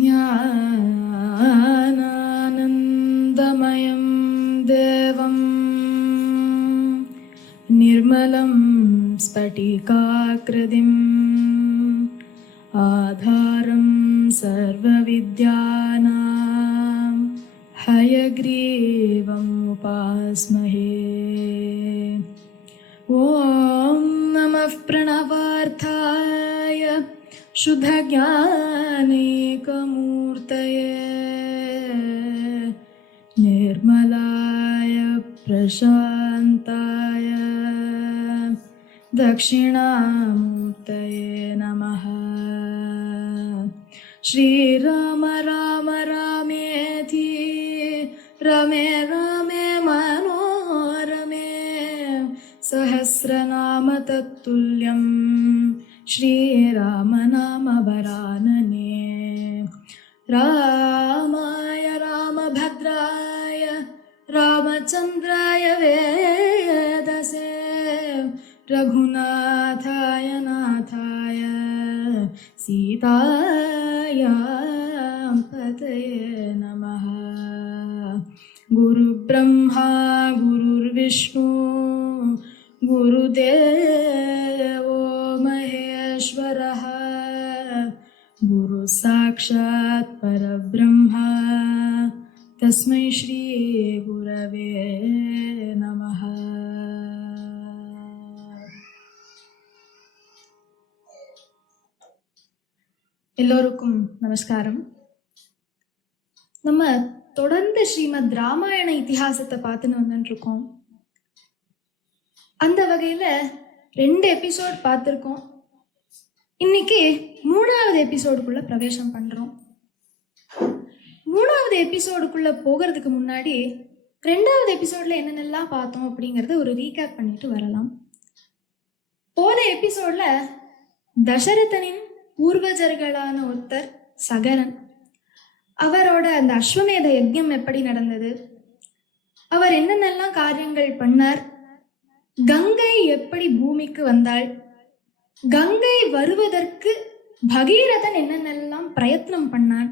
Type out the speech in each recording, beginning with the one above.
ஞானானந்தமயம் தேவம் நிர்மலம் ஸ்படிகாக்ருதிம் ஆதாரம் சர்வவித்யானாம் ஹயக்ரீவம் உபாஸ்மஹே. ஓம் நமः பிரணவார்த்தாய शुद्धज्ञानैकमूर्तये निर्मलाय प्रशान्ताय दक्षिणामूर्तये नमः. श्रीराम राम रामेति रमे रामे मनोरमे सहस्रनाम तत्तुल्यं श्रीराम नाम वरानने. रामाय रामभद्राय रामचन्द्राय वेदसे रघुनाथाय नाथाय सीतायां पतये नमः. गुरुब्रह्मा गुरुर्विष्णु गुरुदेवो महेश्वरः गुरु साक्षात् परब्रह्मा तस्मै श्री गुरवे नमः. எல்லோருக்கும் நமஸ்காரம். நம்ம தொடர்ந்து ஸ்ரீமத் ராமாயண இதிகாசத்தை பார்த்துன்னு வந்துட்டு இருக்கோம். அந்த வகையில 2 எபிசோட் பார்த்துருக்கோம். இன்னைக்கு 3வது எபிசோடுக்குள்ள பிரவேசம் பண்றோம். 3வது எபிசோடுக்குள்ள போகிறதுக்கு முன்னாடி 2வது எபிசோட்ல என்னென்னலாம் பார்த்தோம் அப்படிங்கறத ஒரு ரீகேப் பண்ணிட்டு வரலாம். போன எபிசோட்ல தசரதனின் பூர்வஜர்களான ஒருத்தர் சகரன், அவரோட அந்த அஸ்வமேத யஜ்ஞம் எப்படி நடந்தது, அவர் என்னென்னலாம் காரியங்கள் பண்ணார், கங்கை எப்படி பூமிக்கு வந்தாள், கங்கை வருவதற்கு பகீரதன் என்னென்னலாம் பிரயத்னம் பண்ணான்,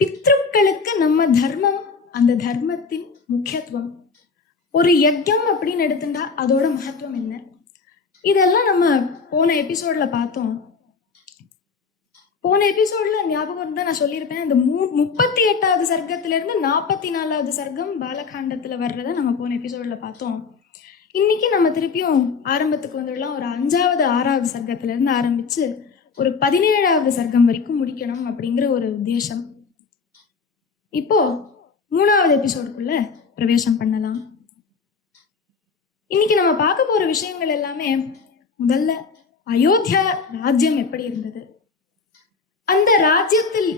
பித்ருக்களுக்கு நம்ம தர்மம், அந்த தர்மத்தின் முக்கியத்துவம், ஒரு யஜ்ஞம் அப்படின்னு எடுத்துட்டா அதோட மகத்துவம் என்ன, இதெல்லாம் நம்ம போன எபிசோட்ல பார்த்தோம். போன எபிசோட்ல ஞாபகம் இருந்தா நான் சொல்லியிருப்பேன், இந்த 38வது சர்க்கத்துல இருந்து 44வது சர்க்கம் பாலகாண்டத்துல வர்றத நம்ம போன எபிசோட்ல பார்த்தோம். இன்னைக்கு நம்ம திருப்பியும் ஆரம்பத்துக்கு வந்துடலாம். ஒரு 5வது 6வது சர்க்கத்துல இருந்து ஆரம்பிச்சு ஒரு 17வது சர்க்கம் வரைக்கும் முடிக்கணும் அப்படிங்கிற ஒரு உத்தேசம். இப்போ 3வது எபிசோடுக்குள்ள பிரவேசம் பண்ணலாம். இன்னைக்கு நம்ம பார்க்க போற விஷயங்கள் எல்லாமே, முதல்ல அயோத்தியா ராஜ்யம் எப்படி இருந்தது, அந்த ராஜ்யத்தில்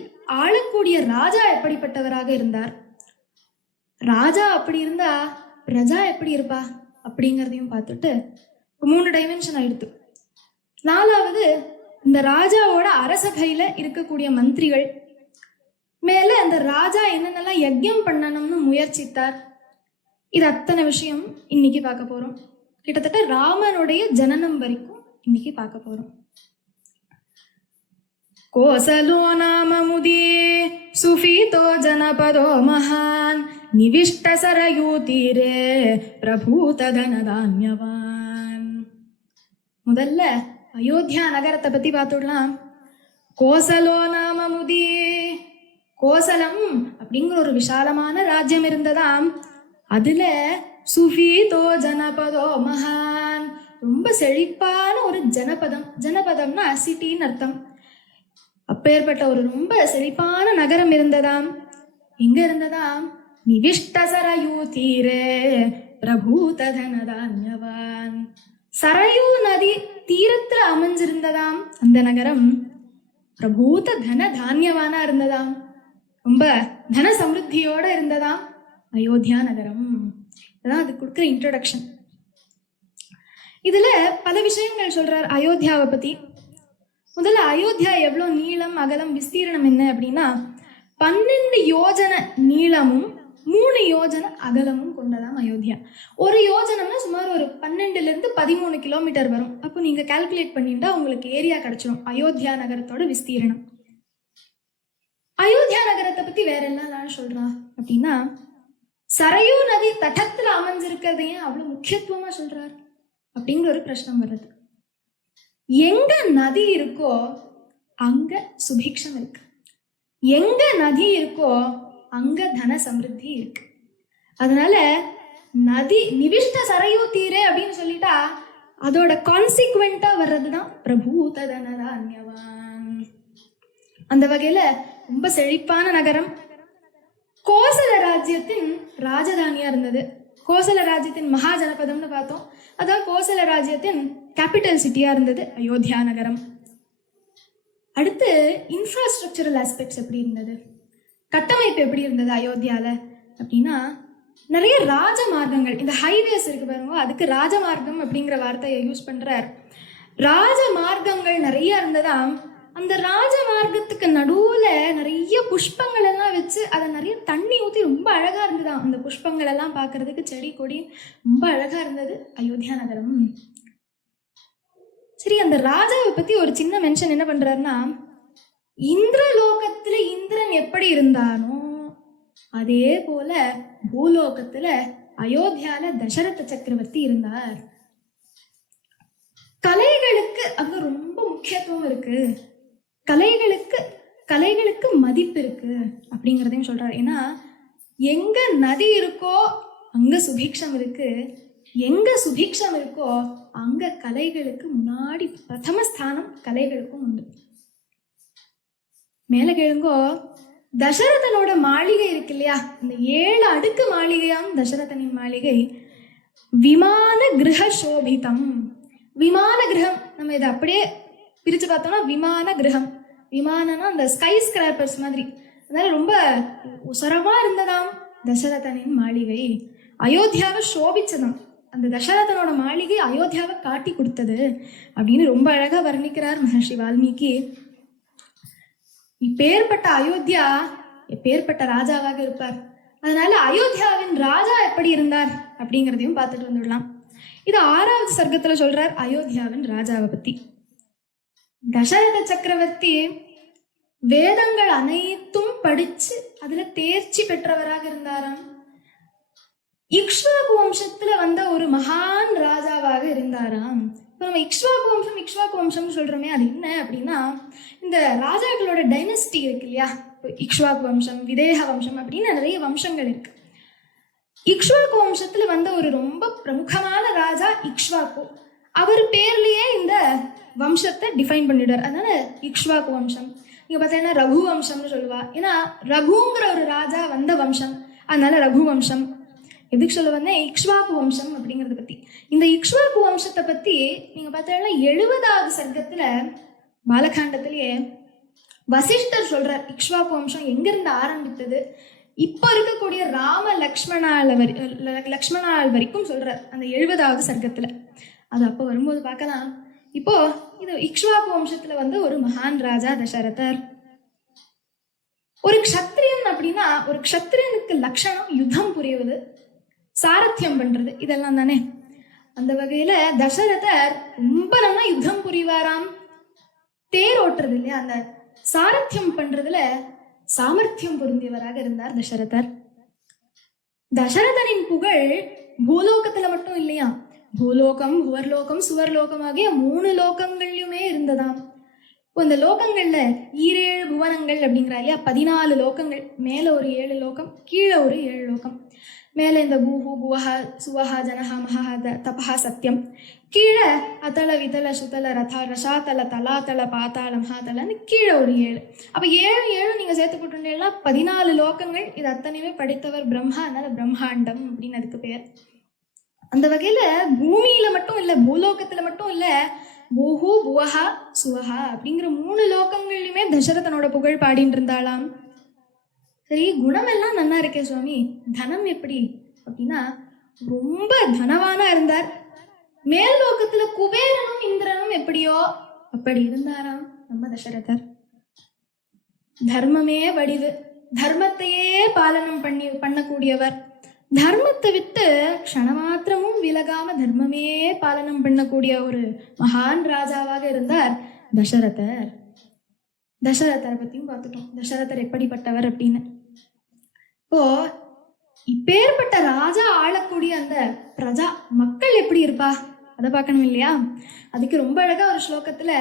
ஆளக்கூடிய ராஜா எப்படிப்பட்டவராக இருந்தார், ராஜா அப்படி இருந்தா பிரஜா எப்படி இருப்பா அப்படிங்கிறதையும் பார்த்துட்டு 3 டைமென்ஷன் ஆயிடுத்து. 4வது இந்த ராஜாவோட அரசபையில இருக்கக்கூடிய மந்திரிகள், மேல அந்த ராஜா என்னென்னலாம் யஜ்ஞம் பண்ணணும்னு முயற்சித்தார், இது அத்தனை விஷயம் இன்னைக்கு பார்க்க போறோம். கிட்டத்தட்ட ராமனுடைய ஜனனம் வரைக்கும் இன்னைக்கு பார்க்க போறோம். கோசலோ நாம முதி சுஃபீதோ ஜனபதோ மகான் நிவிஷ்ட சரயூ தீரே பிரபூத தனதான்யவான். முதல்ல அயோத்தியா நகரத்தை பத்தி பார்த்துடலாம். கோசலோ நாம முதி, கோசலம் அப்படிங்கிற ஒரு விசாலமான ராஜ்யம் இருந்ததாம். அதுல சுஃபீதோ ஜனபதோ மகான், ரொம்ப செழிப்பான ஒரு ஜனபதம், ஜனபதம்னா சிட்டின்னு அர்த்தம். அப்பேற்பட்ட ஒரு ரொம்ப செழிப்பான நகரம் இருந்ததாம். எங்க இருந்ததாம்? நிவிஷ்ட சரயூ தீரே பிரபூத தனதான்யவான். சரயூ நதி தீரத்துல அமைஞ்சிருந்ததாம் அந்த நகரம். பிரபூத தன தானியவானா இருந்ததாம், ரொம்ப தன சமிருத்தியோட இருந்ததாம் அயோத்தியா நகரம். இதான் அது கொடுக்குற இன்ட்ரோடக்ஷன். இதுல பல விஷயங்கள் சொல்றார் அயோத்தியாவை பத்தி. முதல்ல அயோத்தியா எவ்வளவு நீளம், அகலம், விஸ்தீரணம் என்ன அப்படின்னா 12 யோஜனை நீளமும் 3 யோஜனை அகலமும் கொண்டதாம் அயோத்தியா. ஒரு யோஜனம்னா சுமார் ஒரு 12 to 13 கிலோமீட்டர் வரும். அப்போ நீங்க கால்குலேட் பண்ணிட்டா உங்களுக்கு ஏரியா கிடைச்சிடும் அயோத்தியா நகரத்தோட விஸ்தீரணம். அயோத்தியா நகரத்தை பத்தி வேற என்ன சொல்றான் அப்படின்னா, சரையூ நதி தட்டத்துல அமைஞ்சிருக்கிறது ஏன் அவ்வளவு முக்கியத்துவமா சொல்றார் அப்படிங்கிற ஒரு பிரச்சனை வருது. எங்க நதி இருக்கோ அங்க சுபிக்ஷம் இருக்கு, எங்க நதி இருக்கோ அங்க தன சமிருத்தி இருக்கு. அதனால நதி நிவிஷ்ட சரையூ தீரே அப்படின்னு சொல்லிட்டா அதோட கான்சிக்வெண்டா வர்றதுதான் பிரபூத தனதான்யவான். அந்த வகையில ரொம்ப செழிப்பான நகரம். கோசல ராஜ்யத்தின் ராஜதானியா இருந்தது. கோசல ராஜ்யத்தின் மகாஜனபதம்னு பார்த்தோம். அதான் கோசல ராஜ்யத்தின் கேபிட்டல் சிட்டியா இருந்தது அயோத்தியா நகரம். அடுத்து இன்ஃப்ராஸ்ட்ரக்சரல் ஆஸ்பெக்ட்ஸ் எப்படி இருந்தது, கட்டமைப்பு எப்படி இருந்தது அயோத்தியால அப்படின்னா, நிறைய ராஜமார்க்கங்கள், இந்த ஹைவேஸ் இருக்கு பாருங்க, அதுக்கு ராஜமார்க்கம் அப்படிங்கிற வார்த்தையை யூஸ் பண்றார். ராஜமார்க்கங்கள் நிறைய இருந்ததாம். அந்த ராஜமார்க்கத்துக்கு நடுவுல நிறைய புஷ்பங்கள் எல்லாம் வச்சு அதை நிறைய தண்ணி ஊற்றி ரொம்ப அழகா இருந்ததாம். அந்த புஷ்பங்கள் எல்லாம் பார்க்கறதுக்கு செடி கொடி ரொம்ப அழகா இருந்தது அயோத்தியா நகரம். சரி, அந்த ராஜாவை பத்தி ஒரு சின்ன மென்ஷன் என்ன பண்றாருன்னா, இந்திரலோகத்துல இந்திரன் எப்படி இருந்தானோ அதே போல பூலோகத்துல அயோத்தியால தசரத சக்கரவர்த்தி இருந்தார். கலைகளுக்கு அங்க ரொம்ப முக்கியத்துவம் இருக்கு, கலைகளுக்கு மதிப்பு இருக்கு அப்படிங்கிறதையும் சொல்றாரு. ஏன்னா எங்க நதி இருக்கோ அங்க சுபிக்ஷம் இருக்கு, எங்க சுபிக்ஷம் இருக்கோ அங்க கலைகளுக்கு முன்னாடி பிரதம ஸ்தானம் கலைகளுக்கும் உண்டு. மேல கேளுங்கோ, தசரதனோட மாளிகை இருக்கு இல்லையா, இந்த 7 அடுக்கு மாளிகையாம் தசரதனின் மாளிகை. விமான கிரக சோபிதம். விமான கிரகம் நம்ம இதை அப்படியே பிரிச்சு பார்த்தோம்னா விமான கிரகம், விமானம்னா அந்த ஸ்கை ஸ்கிராப்பர்ஸ் மாதிரி, அதனால ரொம்ப உசரமா இருந்ததாம் தசரதனின் மாளிகை. அயோத்தியாவை சோபிச்சதாம், அந்த தசரதனோட மாளிகை அயோத்தியாவை காட்டி கொடுத்தது அப்படின்னு ரொம்ப அழகா வர்ணிக்கிறார் மகர்ஷி வால்மீகி. இப்பேற்பட்ட அயோத்தியா எப்பேற்பட்ட ராஜாவாக இருப்பார். அதனால அயோத்தியாவின் ராஜா எப்படி இருந்தார் அப்படிங்கிறதையும் பார்த்துட்டு வந்துடலாம். இது 6வது சர்க்கத்துல சொல்றார் அயோத்தியாவின் ராஜாவை பத்தி. தசரத சக்கரவர்த்தி வேதங்கள் அனைத்தும் படிச்சு அதுல தேர்ச்சி பெற்றவராக இருந்தாராம். இக்ஷ்வாகு வம்சத்துல வந்த ஒரு மகான் ராஜாவாக இருந்தாராம். இப்போ நம்ம இக்ஷ்வாகு வம்சம் சொல்றோமே, அது என்ன அப்படின்னா, இந்த ராஜாக்களோட டைனஸ்டி இருக்கு இல்லையா, இக்ஷ்வாகு வம்சம், விதேக வம்சம் அப்படின்னு நிறைய வம்சங்கள் இருக்கு. இக்ஷ்வாகு வம்சத்துல வந்த ஒரு ரொம்ப பிரமுகமான ராஜா இக்ஷ்வாகு. அவர் பேர்லயே இந்த வம்சத்தை டிஃபைன் பண்ணிடுவார். அதனால இக்ஷ்வாகு வம்சம். நீங்க பார்த்தீங்கன்னா ரகு வம்சம்னு சொல்லுவா, ஏன்னா ரகுங்கிற ஒரு ராஜா வந்த வம்சம், அதனால ரகு வம்சம். எதுக்கு சொல்ல வந்தேன், இக்ஷ்வாகு வம்சம் அப்படிங்கறத பத்தி. இந்த இக்ஷ்வாகு வம்சத்தை பத்தி நீங்க பார்த்தீங்கன்னா 70வது சர்க்கத்துல பாலகாண்டத்திலேயே வசிஷ்டர் சொல்றார் இக்ஷ்வாகு வம்சம் எங்கிருந்து ஆரம்பித்தது, இப்ப இருக்கக்கூடிய ராம லக்ஷ்மணால் வரைக்கும் சொல்றார் அந்த 70வது சர்க்கத்துல. அது அப்போ வரும்போது பார்க்கலாம். இப்போ இது இக்ஷ்வாகு வம்சத்துல வந்து ஒரு மகான் ராஜா தசரதர். ஒரு க்ஷத்ரியன் அப்படின்னா, ஒரு க்ஷத்ரியனுக்கு லட்சணம் யுத்தம் புரிவது, சாரத்தியம் பண்றது, இதெல்லாம் தானே. அந்த வகையில தசரதர் ரொம்ப நல்லா யுத்தம் புரிவாராம். தேர் ஓட்டுறது இல்லையா, அந்த சாரத்தியம் பண்றதுல சாமர்த்தியம் பொருந்தியவராக இருந்தார் தசரதர். தசரதனின் புகழ் பூலோகத்துல மட்டும் இல்லையா, பூலோகம், புவர்லோகம், சுவர்லோகம் ஆகிய 3 லோகங்கள்லயுமே இருந்ததாம். இப்போ இந்த லோகங்கள்ல 7 புவனங்கள் அப்படிங்கிறா இல்லையா, 14 லோகங்கள். மேல ஒரு 7 லோகம், கீழே ஒரு 7 லோகம். மேல இந்த பூஹு புவஹா சுவஹா ஜனஹா மஹா தபஹா சத்தியம், கீழே அதல விதல சுதல ரதா ரசாதல தலாதல பாத்தாள மகாதலன்னு கீழே ஒரு 7. அப்ப 7 நீங்க சேர்த்து போட்டுட்டீங்கன்னா 14 லோகங்கள். இது அத்தனையுமே படித்தவர் பிரம்மா, அதனால பிரம்மாண்டம் அப்படின்னு அதுக்கு பேர். அந்த வகையில பூமியில மட்டும் இல்ல, பூலோகத்துல மட்டும் இல்ல, பூஹு புவஹா சுவஹா அப்படிங்கிற 3 லோகங்கள்லயுமே தசரதனோட புகழ் பாடிட்டு இருந்தாளாம். சரி, குணம் எல்லாம் நல்லா இருக்கே சுவாமி, தனம் எப்படி அப்படின்னா, ரொம்ப தனவானா இருந்தார். மேல் லோகத்துல குபேரனும் இந்திரனும் எப்படியோ அப்படி இருந்தாராம் நம்ம தசரதர். தர்மமே வடிவு, தர்மத்தையே பாலனம் பண்ணக்கூடியவர். தர்மத்தை விட்டு க்ஷணமாத்திரமும் விலகாம தர்மமே பாலனம் பண்ணக்கூடிய ஒரு மகான் ராஜாவாக இருந்தார் தசரதர். தசரதரை பத்தியும் பார்த்துட்டோம். தசரதர் எப்படிப்பட்டவர் அப்படின்னு. இப்போ இப்பேற்பட்ட ராஜா ஆளக்கூடிய அந்த பிரஜா மக்கள் எப்படி இருப்பா அதை பார்க்கணும் இல்லையா? அதுக்கு ரொம்ப அழகா ஒரு ஸ்லோகத்துல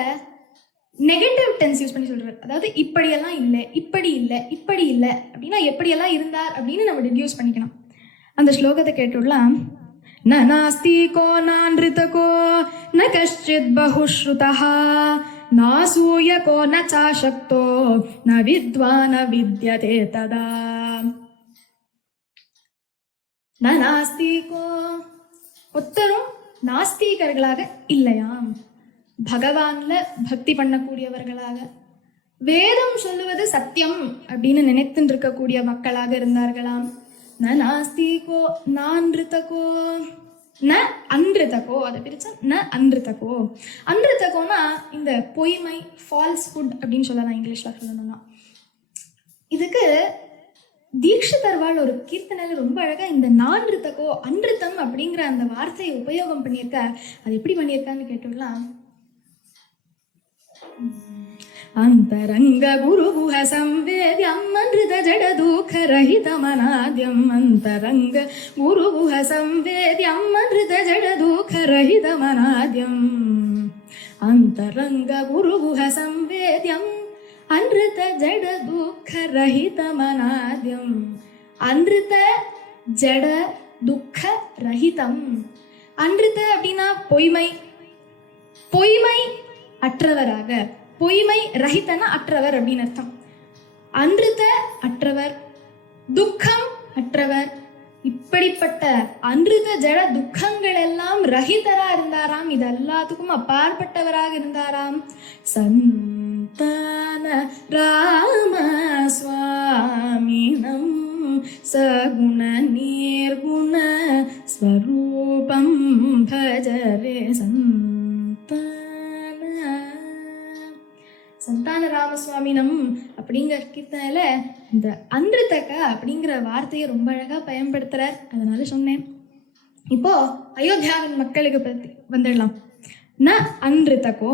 நெகட்டிவ் டென்ஸ் யூஸ் பண்ணி சொல்றாரு. அதாவது இப்படியெல்லாம் இல்லை, இப்படி இல்லை, இப்படி இல்லை அப்படின்னா எப்படியெல்லாம் இருந்தார் அப்படின்னு நம்ம டிடியூஸ் பண்ணிக்கணும். அந்த ஸ்லோகத்தை கேட்டுடலாம். ந நாஸ்தி கோ நான்ரிதகோ ந கஷ்சித் பஹுஸ்ருதஹ நாசூய கோ ந சாசக்தோ ந வித்வான வித்யதே ததா. ந நாஸ்திகோ ஒத்தரும் நாஸ்திகர்களாக இல்லையாம், பகவான்ல பக்தி பண்ணக்கூடியவர்களாக, வேதம் சொல்லுவது சத்தியம் அப்படின்னு நினைத்துட்டு இருக்கக்கூடிய மக்களாக இருந்தார்களாம். ந நாஸ்திகோ நான்ரிதகோ ந அன்றிதகோ, அதை பிரிச்சா ந அன்றிதகோ. அன்றிதகோனா இந்த பொய்மை, ஃபால்ஸ்ஹுட் அப்படின்னு சொல்லலாம் இங்கிலீஷ்ல சொல்லணும்னா. இதுக்கு தீக்ஷிதர்வாள் ஒரு கீர்த்தனையில ரொம்ப அழகா இந்த நான்றிதகோ அன்றிதம் அப்படிங்கிற அந்த வார்த்தையை உபயோகம் பண்ணியிருக்க. அது எப்படி பண்ணியிருக்கான்னு கேட்டுடலாம். அந்தரங்க குருகுஹ சம்வேத்யம் அன்றித ஜட துக்க ரஹிதமனாத்யம். அந்தரங்க குருகுஹ சம்வேத்யம் அன்றித ஜட துக்க ரஹிதமனாத்யம். அந்தரங்க குருகுஹ சம்வேத்யம் அன்றித ஜட துக்க ரஹிதமனாத்யம். அன்றித ஜட துக்க ரஹிதம். அன்றித அப்படின்னா பொய்மை, பொய்மை அற்றவராக, பொய்மை ரஹிதனா அற்றவர் அப்படின்னு அர்த்தம். அன்றித அற்றவர், துக்கம் அற்றவர். இப்படிப்பட்ட அன்றித ஜட துக்கங்கள் எல்லாம் ரஹிதரா இருந்தாராம், இது எல்லாத்துக்கும் அப்பாற்பட்டவராக இருந்தாராம். சந்தான ராம சுவாமினம் சகுண நிர்குண ஸ்வரூபம் பஜரே. சந்தான ராமசுவாமினம் அப்படிங்கிற கீர்த்தனையில இந்த அன்றிதக அப்படிங்கிற வார்த்தையை ரொம்ப அழகா பயன்படுத்துறார். அதனால சொன்னேன். இப்போ அயோத்தியாவின் மக்களுக்கு பத்தி வந்துடலாம். ந அன்றிதகோ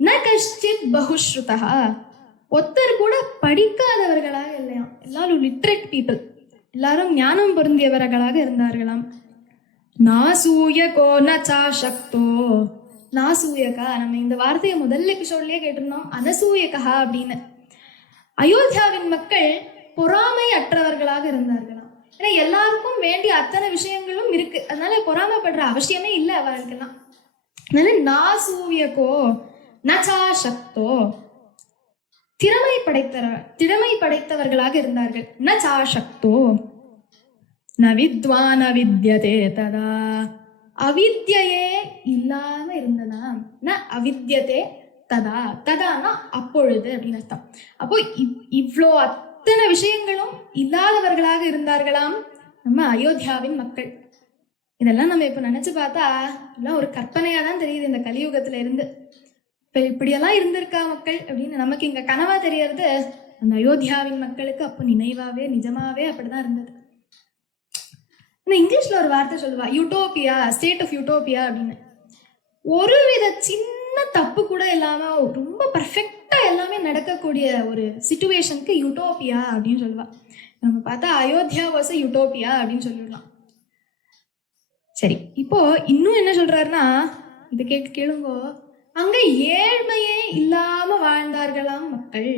ந கஷ்டித் பஹுஸ்ருதா, ஒத்தர் கூட படிக்காதவர்களாக இல்லையாம், எல்லாரும் லிட்ரேட் பீப்புள், எல்லாரும் ஞானம் பொருந்தியவர்களாக இருந்தார்களாம். நாசூய கோ ந சாசக்தோ, நாசூயகா, நம்ம இந்த வார்த்தையை முதல் எபிசோட்லயே கேட்டிருந்தோம், அனசூயகா அப்படின்னு. அயோத்தியாவின் மக்கள் பொறாமை அற்றவர்களாக இருந்தார்களாம். ஏன்னா எல்லாருக்கும் வேண்டிய அத்தனை விஷயங்களும் இருக்கு, அதனால பொறாமைப்படுற அவசியமே இல்லை அவர்களுக்கெல்லாம். அதனால நாசூயகோ நச்சாசக்தோ, திறமை படைத்தவர்களாக இருந்தார்கள். நச்சாசக்தோ ந வித்வான வித்யதே ததா, அவித்யே இல்லாம இருந்தனா. ந அவித்யதே ததா, ததானா அப்பொழுது அப்படின்னு அர்த்தம். அப்போ இவ்வளோ அத்தனை விஷயங்களும் இல்லாதவர்களாக இருந்தார்களாம் நம்ம அயோத்தியாவின் மக்கள். இதெல்லாம் நம்ம இப்ப நினைச்சு பார்த்தா எல்லாம் ஒரு கற்பனையா தான் தெரியுது இந்த கலியுகத்துல இருந்து. இப்ப இப்படியெல்லாம் இருந்திருக்கா மக்கள் அப்படின்னு நமக்கு இங்க கனவா தெரியறது, அந்த அயோத்தியாவின் மக்களுக்கு அப்போ நினைவாவே நிஜமாவே அப்படிதான் இருந்தது. இங்கிலீஷ்ல ஒரு வார்த்தை சொல்லுவா, யூட்டோபியா, ஸ்டேட் ஆஃப் யூட்டோபியா அப்படின்னு. ஒரு வித சின்ன தப்பு கூட இல்லாம ரொம்ப பர்ஃபெக்டா எல்லாமே நடக்கக்கூடிய ஒரு சிச்சுவேஷனுக்கு யூட்டோபியா அப்படின்னு சொல்லுவா. நம்ம பார்த்தா அயோத்தியா வாஸ் யூட்டோபியா அப்படின்னு சொல்லிடலாம். சரி, இப்போ இன்னும் என்ன சொல்றாருன்னா, இது கேளுங்கோ, அங்க ஏழ்மையே இல்லாம வாழ்ந்தார்களாம் மக்கள்.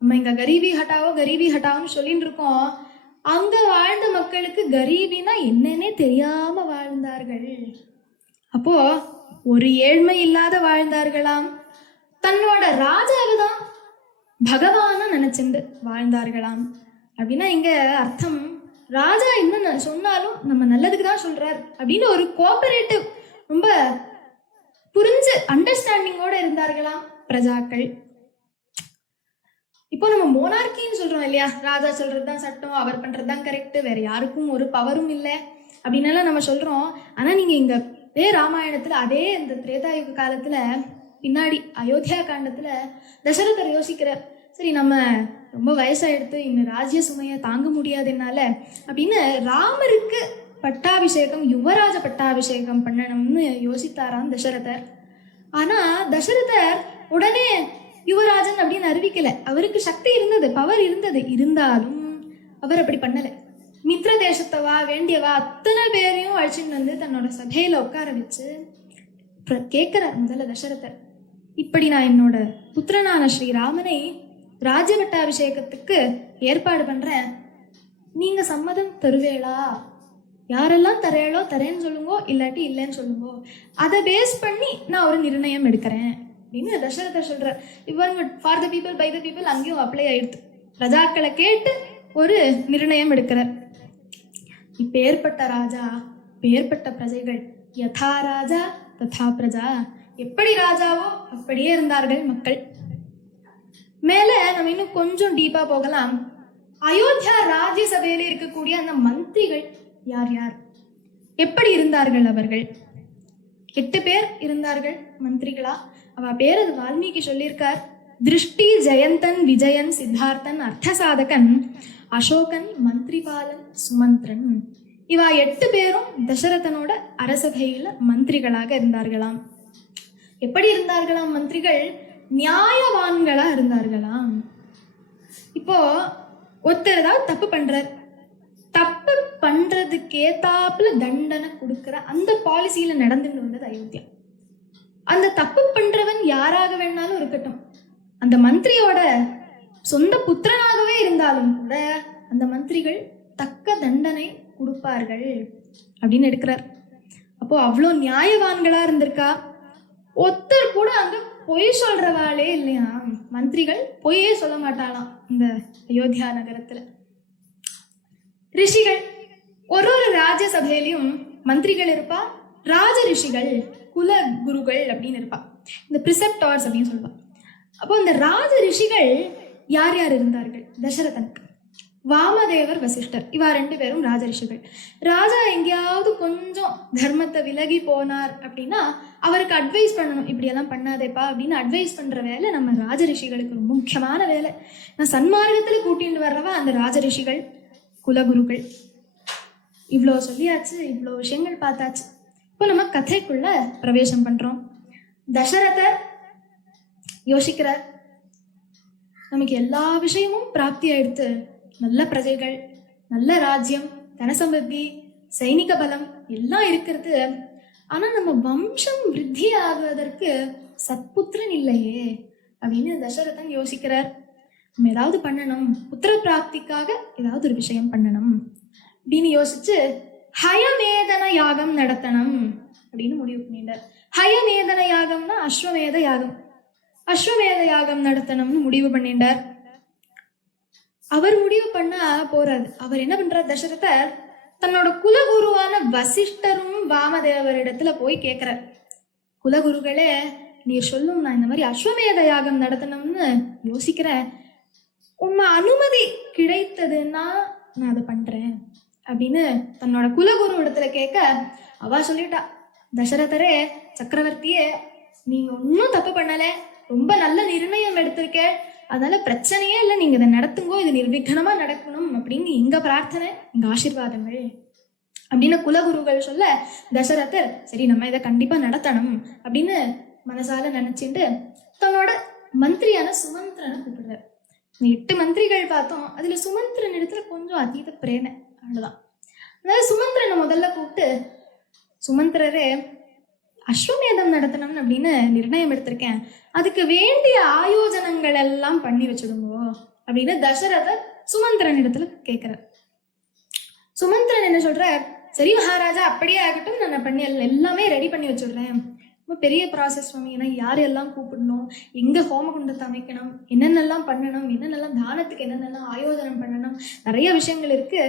நம்ம இங்க கரீபி ஹட்டாவோன்னு சொல்லிட்டு இருக்கோம். அங்க வாழ்ந்த மக்களுக்கு கரீபினா என்னன்னே தெரியாம வாழ்ந்தார்கள். அப்போ ஒரு ஏழ்மை இல்லாத வாழ்ந்தார்களாம். தன்னோட ராஜாவை தான் பகவான நினைச்சுண்டு வாழ்ந்தார்களாம். அப்படின்னா இங்க அர்த்தம், ராஜா என்ன சொன்னாலும் நம்ம நல்லதுக்கு தான் சொல்றார் அப்படின்னு ஒரு கோஆபரேட்டிவ், ரொம்ப புரிஞ்சு அண்டர்ஸ்டாண்டிங்கோட இருந்தார்களாம் பிரஜாக்கள். இப்போ நம்ம மோனார்கின்னு சொல்றோம் இல்லையா, ராஜா சொல்றதுதான் சட்டம், அவர் பண்றதுதான் கரெக்ட், வேற யாருக்கும் ஒரு பவரும் இல்லை அப்படின்னால நம்ம சொல்றோம். ஆனா நீங்க இங்க அதே ராமாயணத்துல, அதே இந்த திரேதாயுக காலத்துல பின்னாடி அயோத்தியா காண்டத்துல தசரதர் யோசிக்கிறார், சரி நம்ம ரொம்ப வயசாயிடுத்து, இன்னும் ராஜ்ய சுமையை தாங்க முடியாது என்னால அப்படின்னு ராமருக்கு பட்டாபிஷேகம், யுவராஜ பட்டாபிஷேகம் பண்ணணும்னு யோசித்தாராம் தசரதர். ஆனா தசரதர் உடனே யுவராஜன் அப்படின்னு அறிவிக்கல. அவருக்கு சக்தி இருந்தது, பவர் இருந்தது, இருந்தாலும் அவர் அப்படி பண்ணல. மித்ர தேசத்தவா வேண்டியவா அத்தனை பேரையும் அழைச்சிட்டு வந்து தன்னோட சபையில உட்கார வச்சு கேட்கிறார் முதல்ல தசரதர், இப்படி நான் என்னோட புத்திரனான ஸ்ரீராமனை ராஜ்யபட்டாபிஷேகத்துக்கு ஏற்பாடு பண்றேன், நீங்க சம்மதம் தருவேளா? யாரெல்லாம் தரேளோ தரேன்னு சொல்லுங்கோ, இல்லாட்டி இல்லைன்னு சொல்லுங்கோ, அதை பேஸ் பண்ணி நான் ஒரு நிர்ணயம் எடுக்கிறேன் அப்படின்னு தசரதர் சொல்றார். இவங்க for the people by the people அங்கேயும் அப்ளை ஆயிடுது. பிரஜாக்களை கேட்டு ஒரு நிர்ணயம் எடுக்கிறார். இப்ப ஏற்பட்ட ராஜா, ஏற்பட்ட பிரஜைகள், யதா ராஜா ததா பிரஜா, எப்படி ராஜாவோ அப்படியே இருந்தார்கள் மக்கள். மேல நம்ம இன்னும் கொஞ்சம் டீப்பா போகலாம். அயோத்தியா ராஜ்யசபையில இருக்கக்கூடிய அந்த மந்திரிகள் யார் யார், எப்படி இருந்தார்கள் அவர்கள்? 8 பேர் இருந்தார்கள் மந்திரிகளா. அவ பேர் அது வால்மீகி சொல்லியிருக்கார். திருஷ்டி, ஜெயந்தன், விஜயன், சித்தார்த்தன், அர்த்தசாதகன், அசோகன், மந்திரிபாலன், சுமந்திரன். இவா 8 பேரும் தசரதனோட அரசபையில மந்திரிகளாக இருந்தார்களாம். எப்படி இருந்தார்களாம் மந்திரிகள்? நியாயவான்களா இருந்தார்களாம். இப்போ ஒருத்தர் ஏதாவது தப்பு பண்றார், தப்பு பண்றதுக்கு ஏத்தாப்புல தண்டனை கொடுக்கிற அந்த பாலிசியில நடந்துட்டு வந்தது அயோத்தியா. அந்த தப்பு பண்றவன் யாராக வேணாலும் இருக்கட்டும், அந்த மந்திரியோட சொந்த புத்திரனாகவே இருந்தாலும் கூட அந்த மந்திரிகள் தக்க தண்டனை கொடுப்பார்கள் அப்படின்னு எடுக்கிறார். அப்போ அவ்வளோ நியாயவான்களா இருந்திருக்கா. ஒருத்தர் கூட அங்க பொய் சொல்றவாளே இல்லையா. மந்திரிகள் பொய்யே சொல்ல மாட்டாளாம் இந்த அயோத்தியா நகரத்துல. ரிஷிகள், ஒரு ராஜ்யசபையிலையும் மந்திரிகள் இருப்பா, ராஜ ரிஷிகள், குல குருகள் அப்படின்னு இருப்பா, இந்த பிரிசெப்டார்ஸ் அப்படின்னு சொல்லுவா. அப்போ இந்த ராஜ ரிஷிகள் யார் யார் இருந்தார்கள் தசரதனுக்கு? வாமதேவர், வசிஷ்டர், இவா 2 பேரும் ராஜ ரிஷிகள். ராஜா எங்கேயாவது கொஞ்சம் தர்மத்தை விலகி போனார் அப்படின்னா அவருக்கு அட்வைஸ் பண்ணணும், இப்படியெல்லாம் பண்ணாதேப்பா அப்படின்னு அட்வைஸ் பண்ற வேலை நம்ம ராஜ ரிஷிகளுக்கு ரொம்ப முக்கியமான வேலை. நான் சன்மார்க்கத்துல கூட்டிட்டு வர்றவா அந்த ராஜ ரிஷிகள், குலகுருக்கள். இவ்வளோ சொல்லியாச்சு, இவ்வளோ விஷயங்கள் பார்த்தாச்சு. இப்போ நம்ம கதைக்குள்ள பிரவேசம் பண்றோம். தசரதர் யோசிக்கிறார், நமக்கு எல்லா விஷயமும் பிராப்தி ஆயிடுத்து, நல்ல பிரஜைகள், நல்ல ராஜ்யம், தனசமிருத்தி, சைனிக பலம் எல்லாம் இருக்கிறது. ஆனா நம்ம வம்சம் விருத்தி ஆகுவதற்கு சத்புத்திரன் இல்லையே அப்படின்னு தசரதன் யோசிக்கிறார். நம்ம ஏதாவது பண்ணணும், புத்திர பிராப்திக்காக ஏதாவது ஒரு விஷயம் பண்ணணும் அப்படின்னு யோசிச்சு ஹயமேதன யாகம் நடத்தணும் அப்படின்னு முடிவு பண்ணிட்டார். ஹயமேதன யாகம்னா அஸ்வமேத யாகம். அஸ்வமேத யாகம் நடத்தணும்னு முடிவு பண்ணிட்டார். அவர் முடிவு பண்ணா போறாது. அவர் என்ன பண்றார், தசரதர் தன்னோட குலகுருவான வசிஷ்டரும் வாமதேவரிடத்துல போய் கேட்கிறார், குலகுருகளே நீர் சொல்லும், நான் இந்த மாதிரி அஸ்வமேத யாகம் நடத்தணும்னு யோசிக்கிறேன், உண்மை அனுமதி கிடைத்ததுன்னா நான் அதை பண்றேன் அப்படின்னு தன்னோட குலகுரு இடத்துல கேட்க, அவ சொல்லிட்டா, தசரதரே சக்கரவர்த்தியே, நீங்க ஒன்னும் தப்பு பண்ணல, ரொம்ப நல்ல நிர்ணயம் எடுத்திருக்க, அதனால பிரச்சனையே இல்லை, நீங்க இதை நடத்துங்கோ, இது நிர்விக்னமா நடக்கணும் அப்படின்னு எங்க பிரார்த்தனை, எங்க ஆசீர்வாதங்கள் அப்படின்னு குலகுருகள் சொல்ல, தசரதர் சரி நம்ம இதை கண்டிப்பா நடத்தணும் அப்படின்னு மனசால நினைச்சிட்டு தன்னோட மந்திரியான சுமந்திரனை கூப்பிடுறார். 8 மந்திரிகள் பார்த்தோம், அதுல சுமந்திரன் இடத்துல கொஞ்சம் அதீத பிரேமை, அவ்வளவுதான். அதனால சுமந்திரனை முதல்ல கூப்பிட்டு, சுமந்திரரே அஸ்வமேதம் நடத்தணும் அப்படின்னு நிர்ணயம் எடுத்திருக்கேன், அதுக்கு வேண்டிய ஆயோஜனங்கள் எல்லாம் பண்ணி வச்சுடுங்கோ அப்படின்னு தசரதர் சுமந்திரன் இடத்துல கேட்கிறார். சுமந்திரன் என்ன சொல்ற, சரி மகாராஜா அப்படியே ஆகட்டும், நான் பண்ணி எல்லாமே ரெடி பண்ணி வச்சுடுறேன். ரொம்ப பெரிய ப்ராசஸ் சுவாமி, ஏன்னா யாரெல்லாம் கூப்பிடணும், எங்க ஹோமகுண்டத்தை அமைக்கணும், என்னென்னலாம் பண்ணணும், என்னென்னலாம் தானத்துக்கு என்னென்னலாம் ஆயோஜனம் பண்ணணும், நிறைய விஷயங்கள் இருக்கு.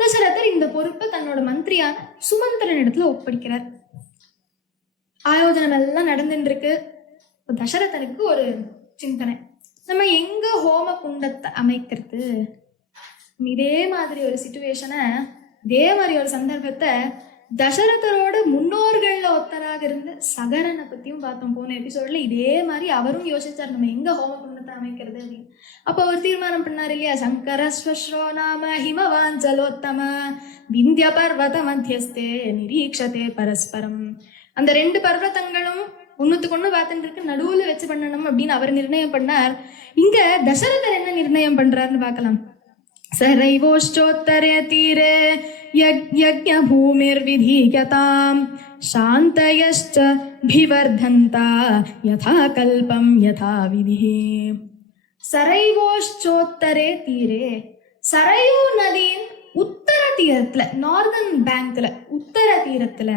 தசரதர் இந்த பொறுப்பை தன்னோட மந்திரியான சுமந்திரன் இடத்துல ஒப்படைக்கிறார். ஆயோஜனம் எல்லாம் நடந்துட்டு இருக்கு. தசரதனுக்கு ஒரு சிந்தனை, நம்ம எங்க ஹோம குண்டத்தை அமைக்கிறது? இதே மாதிரி ஒரு சிச்சுவேஷனை, இதே மாதிரி ஒரு சந்தர்ப்பத்தை தசரதரோட முன்னோர்கள்ல ஒருத்தராக இருந்த சகரனை பத்தியும் பார்த்தோம் போன எபிசோட்ல. இதே மாதிரி அவரும் யோசிச்சார், நம்ம எங்க ஹோம குண்டத்தை அமைக்கிறது அப்படின்னு. அப்ப அவர் தீர்மானம் பண்ணார் இல்லையா, சங்கர ஸ்வஸ்ரோ நாம ஹிமவாஞ்சலோத்தம விந்திய பர்வத மத்தியஸ்தே நிரீக்ஷதே பரஸ்பரம். அந்த 2 பர்வதங்களும் ஒண்ணுத்துக்கு ஒண்ணு பார்த்துட்டு இருக்கு, நடுவுல வச்சு பண்ணணும் அப்படின்னு அவர் நிர்ணயம் பண்ணார். இங்க தசரதர் என்ன நிர்ணயம் பண்றாருன்னு பார்க்கலாம். சரைவோஷ்டோத்தரே தீரே யஜ்ஞ பூமிர் விதீயதாம் சாந்தயஷ்ச பிவர்தந்தா யதா கல்பம் யதா விதிஹி. சரைவோஷ்டோத்தரே தீரே, சரையூ நதியின் உத்தர தீரத்துல, நார்தன் பேங்க்ல உத்தர தீரத்துல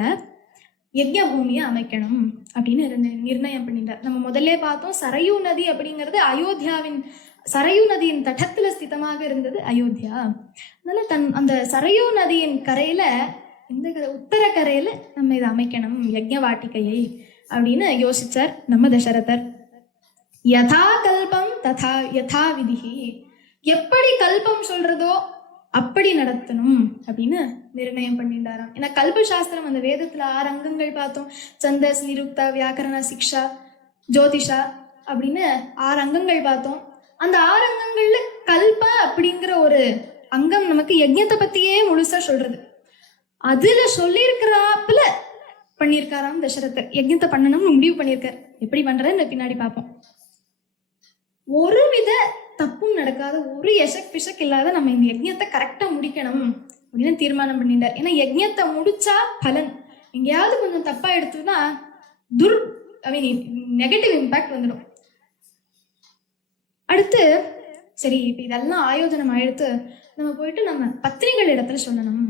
யஜ்ஞ பூமியை அமைக்கணும் அப்படின்னு நிர்ணயம் பண்ணிட்டார். நம்ம முதல்ல பார்த்தோம், சரையூ நதி அப்படிங்கிறது அயோத்தியாவின், சரையூ நதியின் தடத்துல ஸ்திதமாக இருந்தது அயோத்தியா. அதனால அந்த சரையூ நதியின் கரையில, இந்த உத்தர கரையில நம்ம இதை அமைக்கணும் யஜ்ஞ வாட்டிகையை அப்படின்னு யோசிச்சார் நம்ம தசரதர். யதா கல்பம் ததா யதா விதிஹி, எப்படி கல்பம் சொல்றதோ அப்படி நடத்தணும் அப்படின்னு நிர்ணயம் பண்ணிட்டாராம். ஏன்னா கல்ப சாஸ்திரம் அந்த வேதத்துல 6 அங்கங்கள் பார்த்தோம். சந்தஸ், நிருக்தா, வியாக்கரண, சிக்ஷா, ஜோதிஷா அப்படின்னு 6 அங்கங்கள் பார்த்தோம். அந்த 6 அங்கங்கள்ல கல்ப அப்படிங்கிற ஒரு அங்கம் நமக்கு யஜ்ஞத்தை பத்தியே முழுசா சொல்றது. அதுல சொல்லியிருக்கிறாப்புல பண்ணியிருக்காராம் தசரதர். யஜ்ஞத்தை பண்ணணும்னு முடிவு பண்ணியிருக்கார். எப்படி பண்றதுன்னு பின்னாடி பார்ப்போம். ஒருவித தப்பும் நடக்காத, ஒரு எசக் பிசக் இல்லாத நம்ம இந்த யஜ்ஞத்தை கரெக்டா முடிக்கணும் அப்படின்னு தீர்மானம் பண்ணிட்டார். ஏன்னா யஜ்ஞத்தை முடிச்சா பலன், எங்கேயாவது கொஞ்சம் தப்பா எடுத்தோம்னா நெகட்டிவ் இம்பாக்ட் வந்துடும். அடுத்து சரி, இப்ப இதெல்லாம் ஆயோஜனம் ஆயிடுத்து, நம்ம போயிட்டு நம்ம பத்னிகள் இடத்துல சொல்லணும்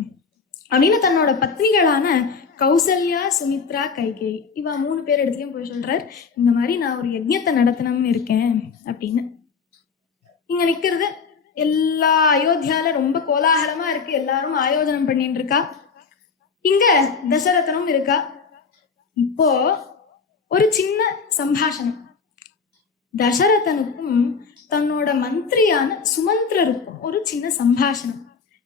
அப்படின்னு தன்னோட பத்னிகளான கௌசல்யா, சுமித்ரா, கைகேயி இவ 3 பேர் இடத்துலயும் போய் சொல்றார், இந்த மாதிரி நான் ஒரு யஜ்ஞத்தை நடத்தணும்னு இருக்கேன் அப்படின்னு. இங்க நிக்கிறது எல்லா அயோத்தியால ரொம்ப கோலாகலமா இருக்கு, எல்லாரும் ஆயோஜனம் பண்ணிட்டு இருக்கா. இங்க தசரதனும் இருக்கா. இப்போ ஒரு சின்ன சம்பாஷணம் தசரதனுக்கும் தன்னோட மந்திரியான சுமந்திரருக்கும் ஒரு சின்ன சம்பாஷணம்.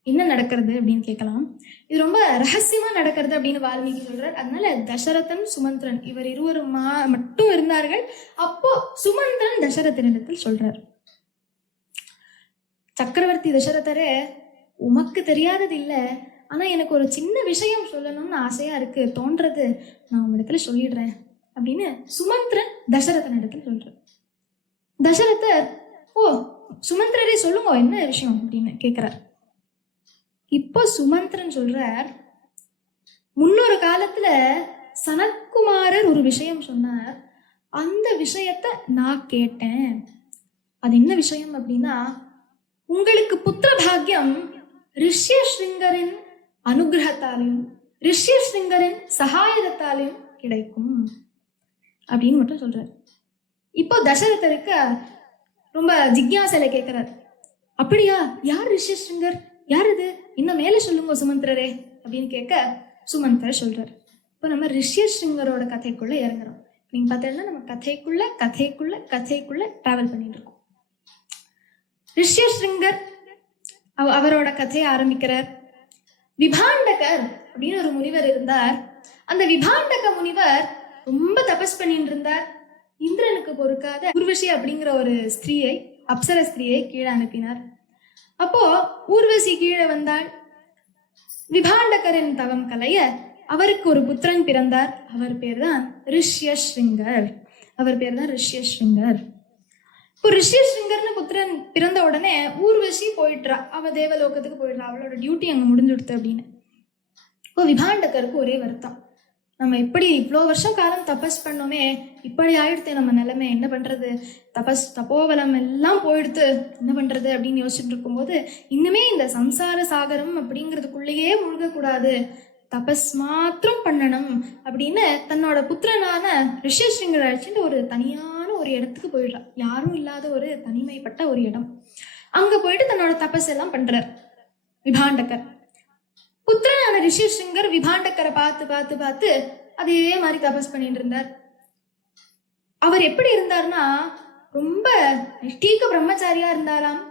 என்ன நடக்கிறது அப்படின்னு கேட்கலாம். இது ரொம்ப ரகசியமா நடக்கிறது அப்படின்னு வால்மீகி சொல்றார். அதனால தசரதன், சுமந்திரன் இவர் இருவரும் மட்டும் இருந்தார்கள். அப்போ சுமந்திரன் தசரதனிடத்தில் சொல்றார், சக்கரவர்த்தி தசரதரே, உமக்கு தெரியாதது இல்ல, ஆனா எனக்கு ஒரு சின்ன விஷயம் சொல்லணும்னு ஆசையா இருக்கு, தோன்றது, நான் உங்களிடத்துல சொல்லிடுறேன் அப்படின்னு சுமந்திரன் தசரதன் இடத்துல சொல்றார். தசரதர், ஓ சுமந்திரரே சொல்லுங்க என்ன விஷயம் அப்படின்னு கேட்கிறார். இப்போ சுமந்திரன் சொல்றார், முன்னொரு காலத்துல சனத்குமாரர் ஒரு விஷயம் சொன்னார், அந்த விஷயத்த நான் கேட்டேன். அது என்ன விஷயம் அப்படின்னா, உங்களுக்கு புத்திர பாக்கியம் ரிஷ்யஸ்ருங்கரின் அனுகிரகத்தாலையும் ரிஷ்யஸ்ருங்கரின் சகாயத்தாலையும் கிடைக்கும் அப்படின்னு மட்டும் சொல்றார். இப்போ தசரதருக்கு ரொம்ப ஜிக்யாசையில கேட்கிறார், அப்படியா, யார் ரிஷ்யஸ்ருங்கர், யார் இது, இன்னும் மேல சொல்லுங்க சுமந்திரரே அப்படின்னு கேட்க சுமந்திரர் சொல்றார். இப்போ நம்ம ரிஷ்யஸ்ருங்கரோட கதைக்குள்ள இறங்குறோம். நீங்க பார்த்தீங்கன்னா நம்ம கதைக்குள்ள கதைக்குள்ள கதைக்குள்ள டிராவல் பண்ணிட்டு இருக்கோம். ரிஷ்யஸ்ருங்கர் அவரோட கதையை ஆரம்பிக்கிறார். விபாண்டகர் அப்படின்னு ஒரு முனிவர் இருந்தார். அந்த விபாண்டக முனிவர் ரொம்ப தபஸ் பண்ணிட்டு இருந்தார். இந்திரனுக்கு பொறுக்காத ஊர்வசி அப்படிங்கிற ஒரு ஸ்திரீயை, அப்சர ஸ்திரீயை கீழே அனுப்பினார். அப்போ ஊர்வசி கீழே வந்தாள். விபாண்டகரின் தவம் கலைய அவருக்கு ஒரு புத்திரன் பிறந்தார். அவர் பேர் தான் ரிஷ்யஸ்ருங்கர். இப்போ ரிஷ்யஸ்ருங்கர்னு புத்திரன் பிறந்த உடனே ஊர்வசி போயிட்டுறா, அவ தேவலோகத்துக்கு போயிடுறா, அவளோட டியூட்டி அங்க முடிஞ்சுடுத்து அப்படின்னு. இப்போ விபாண்டகருக்கு ஒரே வருத்தம், நம்ம இப்படி இவ்வளோ வருஷம் காலம் தபஸ் பண்ணோமே, இப்படி ஆயிடுத்து நம்ம நிலைமை, என்ன பண்றது, தபோவலம் எல்லாம் போயிடுத்து, என்ன பண்றது அப்படின்னு யோசிச்சுட்டு இருக்கும்போது, இன்னுமே இந்த சம்சார சாகரம் அப்படிங்கிறதுக்குள்ளேயே முழுகக்கூடாது, தபஸ் மாத்திரம் பண்ணணும் அப்படின்னு தன்னோட புத்திரனான ரிஷ்யஸ்ருங்கரை அழைச்சிட்டு ஒரு தனியான ஒரு இடத்துக்கு போயிடுறா. யாரும் இல்லாத ஒரு தனிமைப்பட்ட ஒரு இடம். அங்க போயிட்டு தன்னோட தபஸ் எல்லாம் பண்றார் விபாண்டகர். புத்திரனான ரிஷ்யஸ்ருங்கர் விபாண்டகரை பார்த்து பார்த்து பார்த்து அதே மாதிரி தபஸ் பண்ணிட்டு இருந்தார். அவர் எப்படி இருந்தார்னா, ரொம்ப நைஷ்டீக பிரம்மச்சாரியா இருந்தாராம்.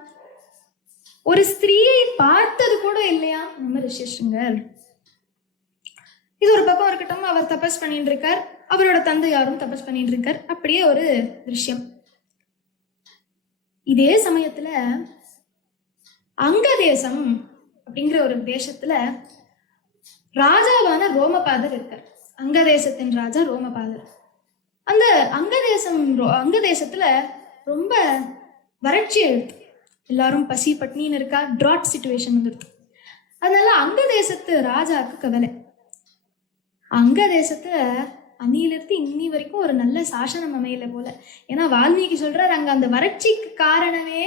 ஒரு ஸ்திரீயை பார்த்தது கூட இல்லையா நம்ம ரிஷ்யஸ்ருங்கர். இது ஒரு பக்கம் இருக்கட்டும், அவர் தபஸ் பண்ணிட்டு இருக்கார், அவரோட தந்தை யாரும் தபஸ் பண்ணிட்டு இருக்கார். அப்படியே ஒரு திருஷ்யம். இதே சமயத்துல அங்க தேசம் அப்படிங்கிற ஒரு தேசத்துல ராஜாவான ரோமபாதர் இருக்கார். அங்க தேசத்தின் ராஜா ரோமபாதர். அந்த அங்க தேசத்துல ரொம்ப வறட்சி எழுது, எல்லாரும் பசி பட்னின்னு இருக்கா, ட்ராட் சிச்சுவேஷன் வந்துடுது. அதனால அங்க தேசத்து ராஜாவுக்கு கவலை. அங்க தேசத்துல அன்னியிலிருந்து இன்னி வரைக்கும் ஒரு நல்ல சாசனம் அமையல போல. ஏன்னா வால்மீகி சொல்றாரு, அங்க அந்த வறட்சிக்கு காரணமே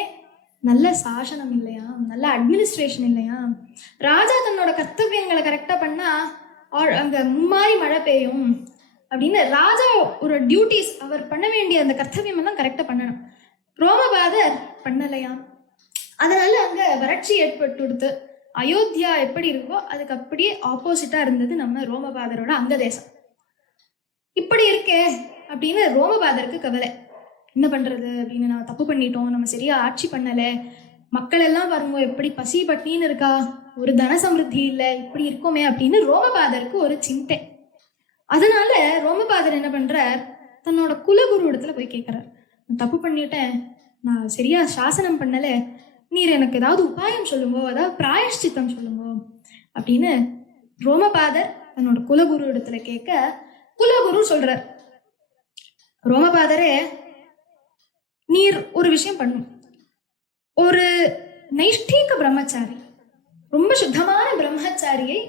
நல்ல சாசனம் இல்லையா, நல்ல அட்மினிஸ்ட்ரேஷன் இல்லையா. ராஜா தன்னோட கர்த்தவியங்களை கரெக்டா பண்ணா அங்க மும்மாரி மழை பெய்யும் அப்படின்னு ராஜா ஒரு டியூட்டிஸ் அவர் பண்ண வேண்டிய அந்த கர்த்தவியம் எல்லாம் கரெக்டா பண்ணணும். ரோமபாதர் பண்ணலையா, அதனால அங்க வறட்சி ஏற்பட்டு அயோத்தியா எப்படி இருக்கோ அதுக்கு அப்படியே ஆப்போசிட்டா இருந்தது நம்ம ரோமபாதரோட அங்க தேசம். இப்படி இருக்கே அப்படின்னு ரோமபாதருக்கு கவலை. என்ன பண்றது அப்படின்னு, நம்ம தப்பு பண்ணிட்டோம், நம்ம சரியா ஆட்சி பண்ணல, மக்கள் எல்லாம் பாருங்க எப்படி பசி பட்னின்னு இருக்கா, ஒரு தன சமிருத்தி இல்லை, இப்படி இருக்கோமே அப்படின்னு ரோமபாதருக்கு ஒரு சிந்தை. அதனால ரோமபாதர் என்ன பண்றார், தன்னோட குலகுரு இடத்துல போய் கேட்கிறார், தப்பு பண்ணிட்டேன், நான் சரியா சாசனம் பண்ணல, நீர் எனக்கு ஏதாவது உபாயம் சொல்லுங்க, ஏதாவது பிராயஷ்சித்தம் சொல்லுங்க அப்படின்னு ரோமபாதர் தன்னோட குலகுரு இடத்துல கேட்க, குலகுரு சொல்றார், ரோமபாதரே நீர் ஒரு விஷயம் பண்ணும், ஒரு நைஷ்டீக பிரம்மச்சாரி, ரொம்ப சுத்தமான பிரம்மச்சாரியை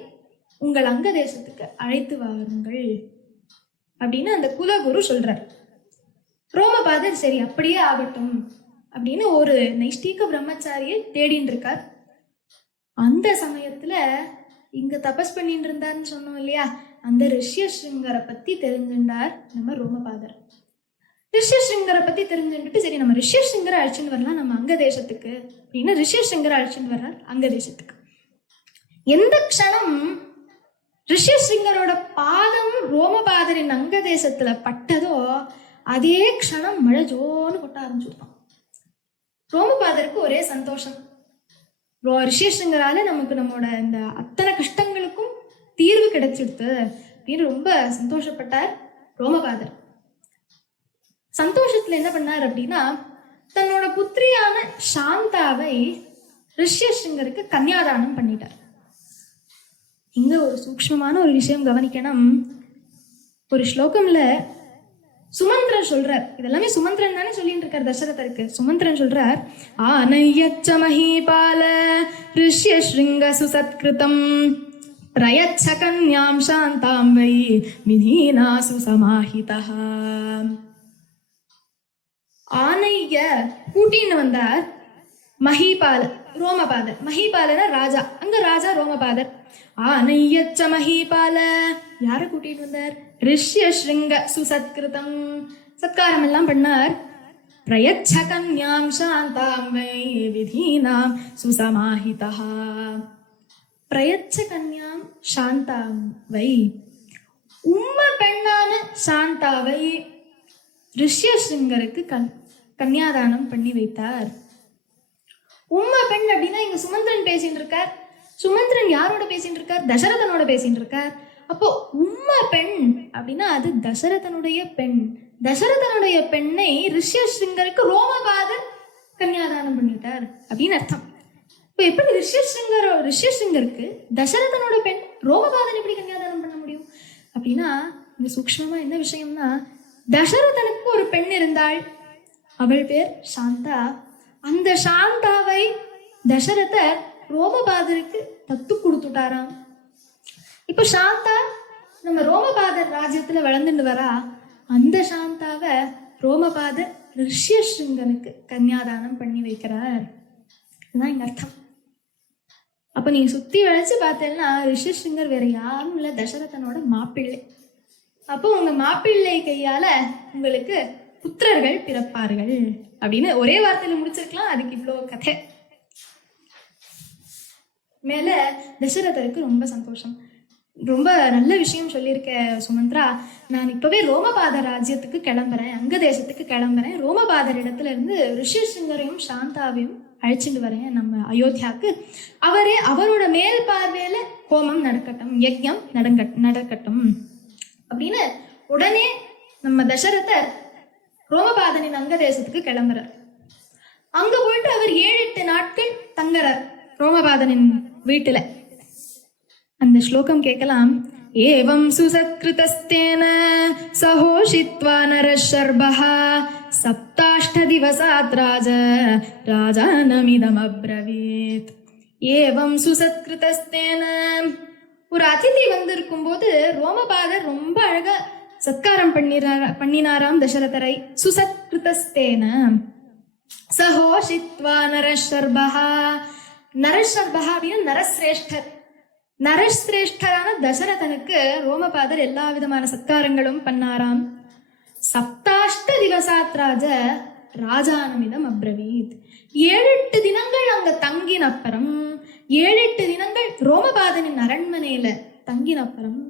உங்கள் அங்க தேசத்துக்கு அழைத்து வாருங்கள் அப்படின்னு அந்த குலகுரு சொல்றார். ரோமபாதர் சரி அப்படியே ஆகட்டும் அப்படின்னு ஒரு நைஷ்டீக பிரம்மச்சாரியை தேடின்னு இருக்கார். அந்த சமயத்துல இங்க தபஸ் பண்ணிட்டு இருந்தாருன்னு சொன்னோம் இல்லையா, அந்த ரிஷ்யசிங்கரை பத்தி தெரிஞ்சுட்டார் நம்ம ரோமபாதர். ரிஷ்யசிங்கரை பத்தி தெரிஞ்சுட்டு சரி நம்ம ரிஷ்யசிங்கரை அழைச்சிட்டு வரலாம் நம்ம அங்க தேசத்துக்கு அப்படின்னு ரிஷ்யசிங்கரை அழைச்சிட்டு வர்றார் அங்க தேசத்துக்கு. எந்த க்ஷணம் ரிஷ்யசிங்கரோட பாதம் ரோமபாதரின் அங்க தேசத்துல பட்டதோ அதே க்ஷணம் மழை ஜோன்னு கொட்ட ஆரம்பிச்சுட்டான். ரோமபாதருக்கு ஒரே சந்தோஷம், ரிஷ்யசிங்கரால நமக்கு நம்மளோட இந்த அத்தனை கஷ்டங்களுக்கும் தீர்வு கிடைச்சிடுது அப்படின்னு ரொம்ப சந்தோஷப்பட்டார் ரோமபாதர். சந்தோஷத்துல என்ன பண்ணார் அப்படின்னா, தன்னோட புத்திரியான சாந்தாவை ரிஷ்யசிங்கருக்கு கன்னியாதானம் பண்ணிட்டார். இங்க ஒரு சூக்ஷ்மமான ஒரு விஷயம் கவனிக்கணும். ஒரு ஸ்லோகம்ல சுமந்திரன் சொல்றார், இதெல்லாமே சுமந்திரன் தானே சொல்லிட்டு இருக்கார் தசரதருக்கு. சுமந்திரன் சொல்றார், ஆனயச்ச மஹீபால ரிஷ்யஸ்ருங்க சுசத்கிருதம் பிரயச்ச கன்யாம் சாந்தாம் வை விதீனா சுசமாஹிதஹ. ஆனைய கூட்டின்னு வந்தார் மஹீபால ரோமபாதர். மஹீபாலன ராஜா, அங்க ராஜா ரோமபாதர். ஆனையச்ச மஹீபால யார கூட்டிட்டு வந்தார், ரிஷ்யஸ்ருங்க சுசத்கிருதம் சத்காரம் எல்லாம் பண்ணார். பிரயச்ச கன்யாம் சாந்தாம் வை விதீனாம் சுசமாஹிதஹ. பிரயச்ச கன்யாம் சாந்தாம் வை, உம்ம பெண்ணான சாந்தாவை ரிஷ்யசிங்கருக்கு கன்னியாதானம் பண்ணி வைத்தார். உம்ம பெண் அப்படின்னா இங்க சுமந்திரன் பேசிட்டு இருக்கார். சுமந்திரன் யாரோட பேசிட்டு இருக்கார், தசரதனோட பேசிட்டு இருக்கார். அப்போ உம்ம பெண் அப்படின்னா அது தசரதனுடைய பெண். தசரதனுடைய பெண்ணை ரிஷ்யசிங்கருக்கு ரோமபாதர் கன்னியாதானம் பண்ணிட்டார் அப்படின்னு அர்த்தம். இப்போ எப்படி ரிஷ்யசிங்கருக்கு தசரதனோட பெண் ரோமபாதன் எப்படி கன்னியாதானம் பண்ண முடியும் அப்படின்னா, இந்த சூக்ஷ்மமா என்ன விஷயம்னா, தசரதனுக்கு ஒரு பெண் இருந்தாள், அவள் பேர் சாந்தா. அந்த சாந்தாவை தசரதர் ரோமபாதருக்கு தத்து கொடுத்துட்டாராம். இப்ப சாந்தா நம்ம ரோமபாதர் ராஜ்யத்துல வளர்ந்துட்டு வரா. அந்த சாந்தாவை ரோமபாதர் ரிஷ்யசிங்கனுக்கு கன்னியாதானம் பண்ணி வைக்கிறார். இதுதான் இங்க அர்த்தம். அப்ப நீங்க சுத்தி வளைச்சு பார்த்தேன்னா ரிஷ்யசிங்கர் வேற யாரும் இல்ல, தசரதனோட மாப்பிள்ளை. அப்போ உங்க மாப்பிள்ளை கையால உங்களுக்கு புத்திரர்கள் பிறப்பார்கள் அப்படின்னு ஒரே வார்த்தையில முடிச்சிருக்கலாம். அதுக்கு இவ்வளோ கதை. மேல தசரதருக்கு ரொம்ப சந்தோஷம். ரொம்ப நல்ல விஷயம் சொல்லியிருக்க சுமந்திரா. நான் இப்பவே ரோமபாதர் ராஜ்யத்துக்கு கிளம்புறேன், அங்க தேசத்துக்கு கிளம்புறேன். ரோமபாதர் இடத்துல இருந்து ரிஷ்யசிங்கரையும் சாந்தாவையும் அழைச்சிட்டு வரேன் நம்ம அயோத்தியாவுக்கு. அவரோட மேல் பார்வையில ஹோமம் நடக்கட்டும், யஜ்ஞம் நடக்கட்டும் அப்படின்னு உடனே நம்ம தசரதர் ரோமபாதனின் அங்க தேசத்துக்கு கிளம்புறார். அங்க போயிட்டு அவர் 7-8 நாட்கள் தங்குறார் ரோமபாதனின் வீட்டுல. அந்த ஸ்லோகம் கேட்கலாம். ஏவம் சுசத்கிருதஸ்தேன சஹோஷித்வா நரஷர்பஹ சப்தாஷ்ட திவசாத் ராஜானமிதம் அப்ரவீத். ஏவம் சுசத்கிருதஸ்தேன, ஒரு அதிதி வந்திருக்கும் போது ரோமபாதர் ரொம்ப அழகா சத்காரம் பண்ணினாராம் தசரதரை. சுசத்கிருதஸ்தேன சஹோஷித்வா நரஷர்பஹா. நரஷர்பஹா அப்படின்னா நரசிரேஷ்டர். நரசிரேஷ்டரான தசரதனுக்கு ரோமபாதர் எல்லா விதமான சத்காரங்களும் பண்ணாராம். சப்தாஷ்ட திவசாத் ராஜானமிதம் அப்ரவீத். 7-8 தினங்கள் அங்க தங்கின அப்புறம், 7-8 தினங்கள் ரோமபாதனின் அரண்மனையில தங்கின அப்புறம்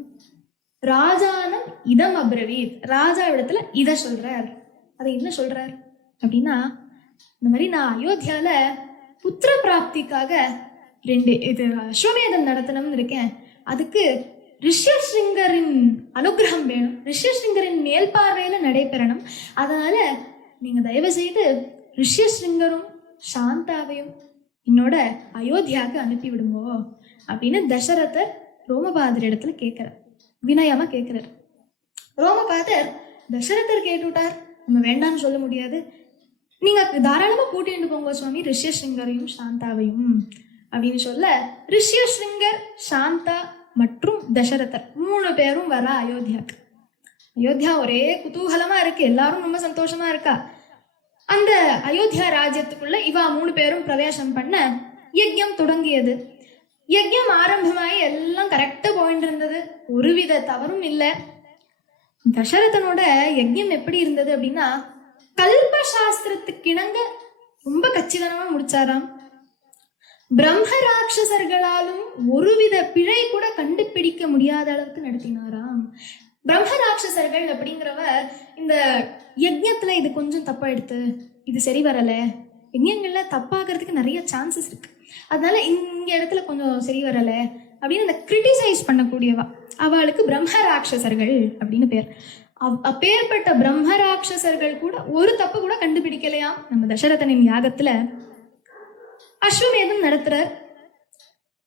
ராஜானம் இதம் அப்ரவீத், ராஜா இடத்துல இத சொல்றார். அதை என்ன சொல்றார் அப்படின்னா, இந்த மாதிரி நான் அயோத்தியால புத்திர பிராப்திக்காக 2 அஸ்வமேதம் நடத்தணும்னு இருக்கேன். அதுக்கு ரிஷ்யசிங்கரின் அனுகிரகம் வேணும், ரிஷ்யசிங்கரின் மேல் பார்வையில நடைபெறணும். அதனால நீங்க தயவு செய்து ரிஷ்யசிங்கரும் சாந்தாவையும் என்னோட அயோத்தியாவுக்கு அனுப்பி விடுங்கோ அப்படின்னு தசரதர் ரோமபாதர் இடத்துல கேட்கிறார், வினயமா கேட்கிறார். ரோமபாதர் தசரதர் கேட்டுட்டார், நம்ம வேண்டாம்னு சொல்ல முடியாது, நீங்க தாராளமா கூட்டிட்டு போங்க சுவாமி ரிஷ்யசிங்கரையும் சாந்தாவையும் அப்படின்னு சொல்ல, ரிஷ்யசிங்கர், சாந்தா மற்றும் தசரதர் 3 பேரும் வர அயோத்தியாவுக்கு. அயோத்தியா ஒரே குதூகலமா இருக்கு, எல்லாரும் ரொம்ப சந்தோஷமா இருக்கா. அந்த அயோத்தியா ராஜ்யத்துக்குள்ள இவா 3 பேரும் பிரவேசம் பண்ண யஜ்யம் தொடங்கியது. யஜ்யம் ஆரம்பமாயி எல்லாம் கரெக்டா போயிட்டு இருந்தது, ஒருவித தவறும் இல்லை. தசரதனோட யஜ்யம் எப்படி இருந்தது அப்படின்னா, கல்ப சாஸ்திரத்துக்கு இணங்க ரொம்ப கச்சிதனமா முடிச்சாராம். பிரம்ம ராட்சசர்களாலும் ஒருவித பிழை கூட கண்டுபிடிக்க முடியாத அளவுக்கு நடத்தினாராம். பிரம்ம ராட்சசர்கள் அப்படிங்கிறவ இந்த யஜ்யத்துல இது கொஞ்சம் தப்பா எடுத்து, இது சரி வரல, யஜ்யங்கள்ல தப்பாகிறதுக்கு நிறைய சான்சஸ் இருக்கு, அதனால இங்க இடத்துல கொஞ்சம் சரி வரல அப்படின்னு இந்த கிரிட்டிசைஸ் பண்ணக்கூடியவா, அவளுக்கு பிரம்ம ராட்சசர்கள் அப்படின்னு பேர். அப்பேற்பட்ட பிரம்ம ராட்சசர்கள் கூட ஒரு தப்பு கூட கண்டுபிடிக்கலையாம் நம்ம தசரதனின் யாகத்துல. அஸ்வமேதம் நடத்துறார்.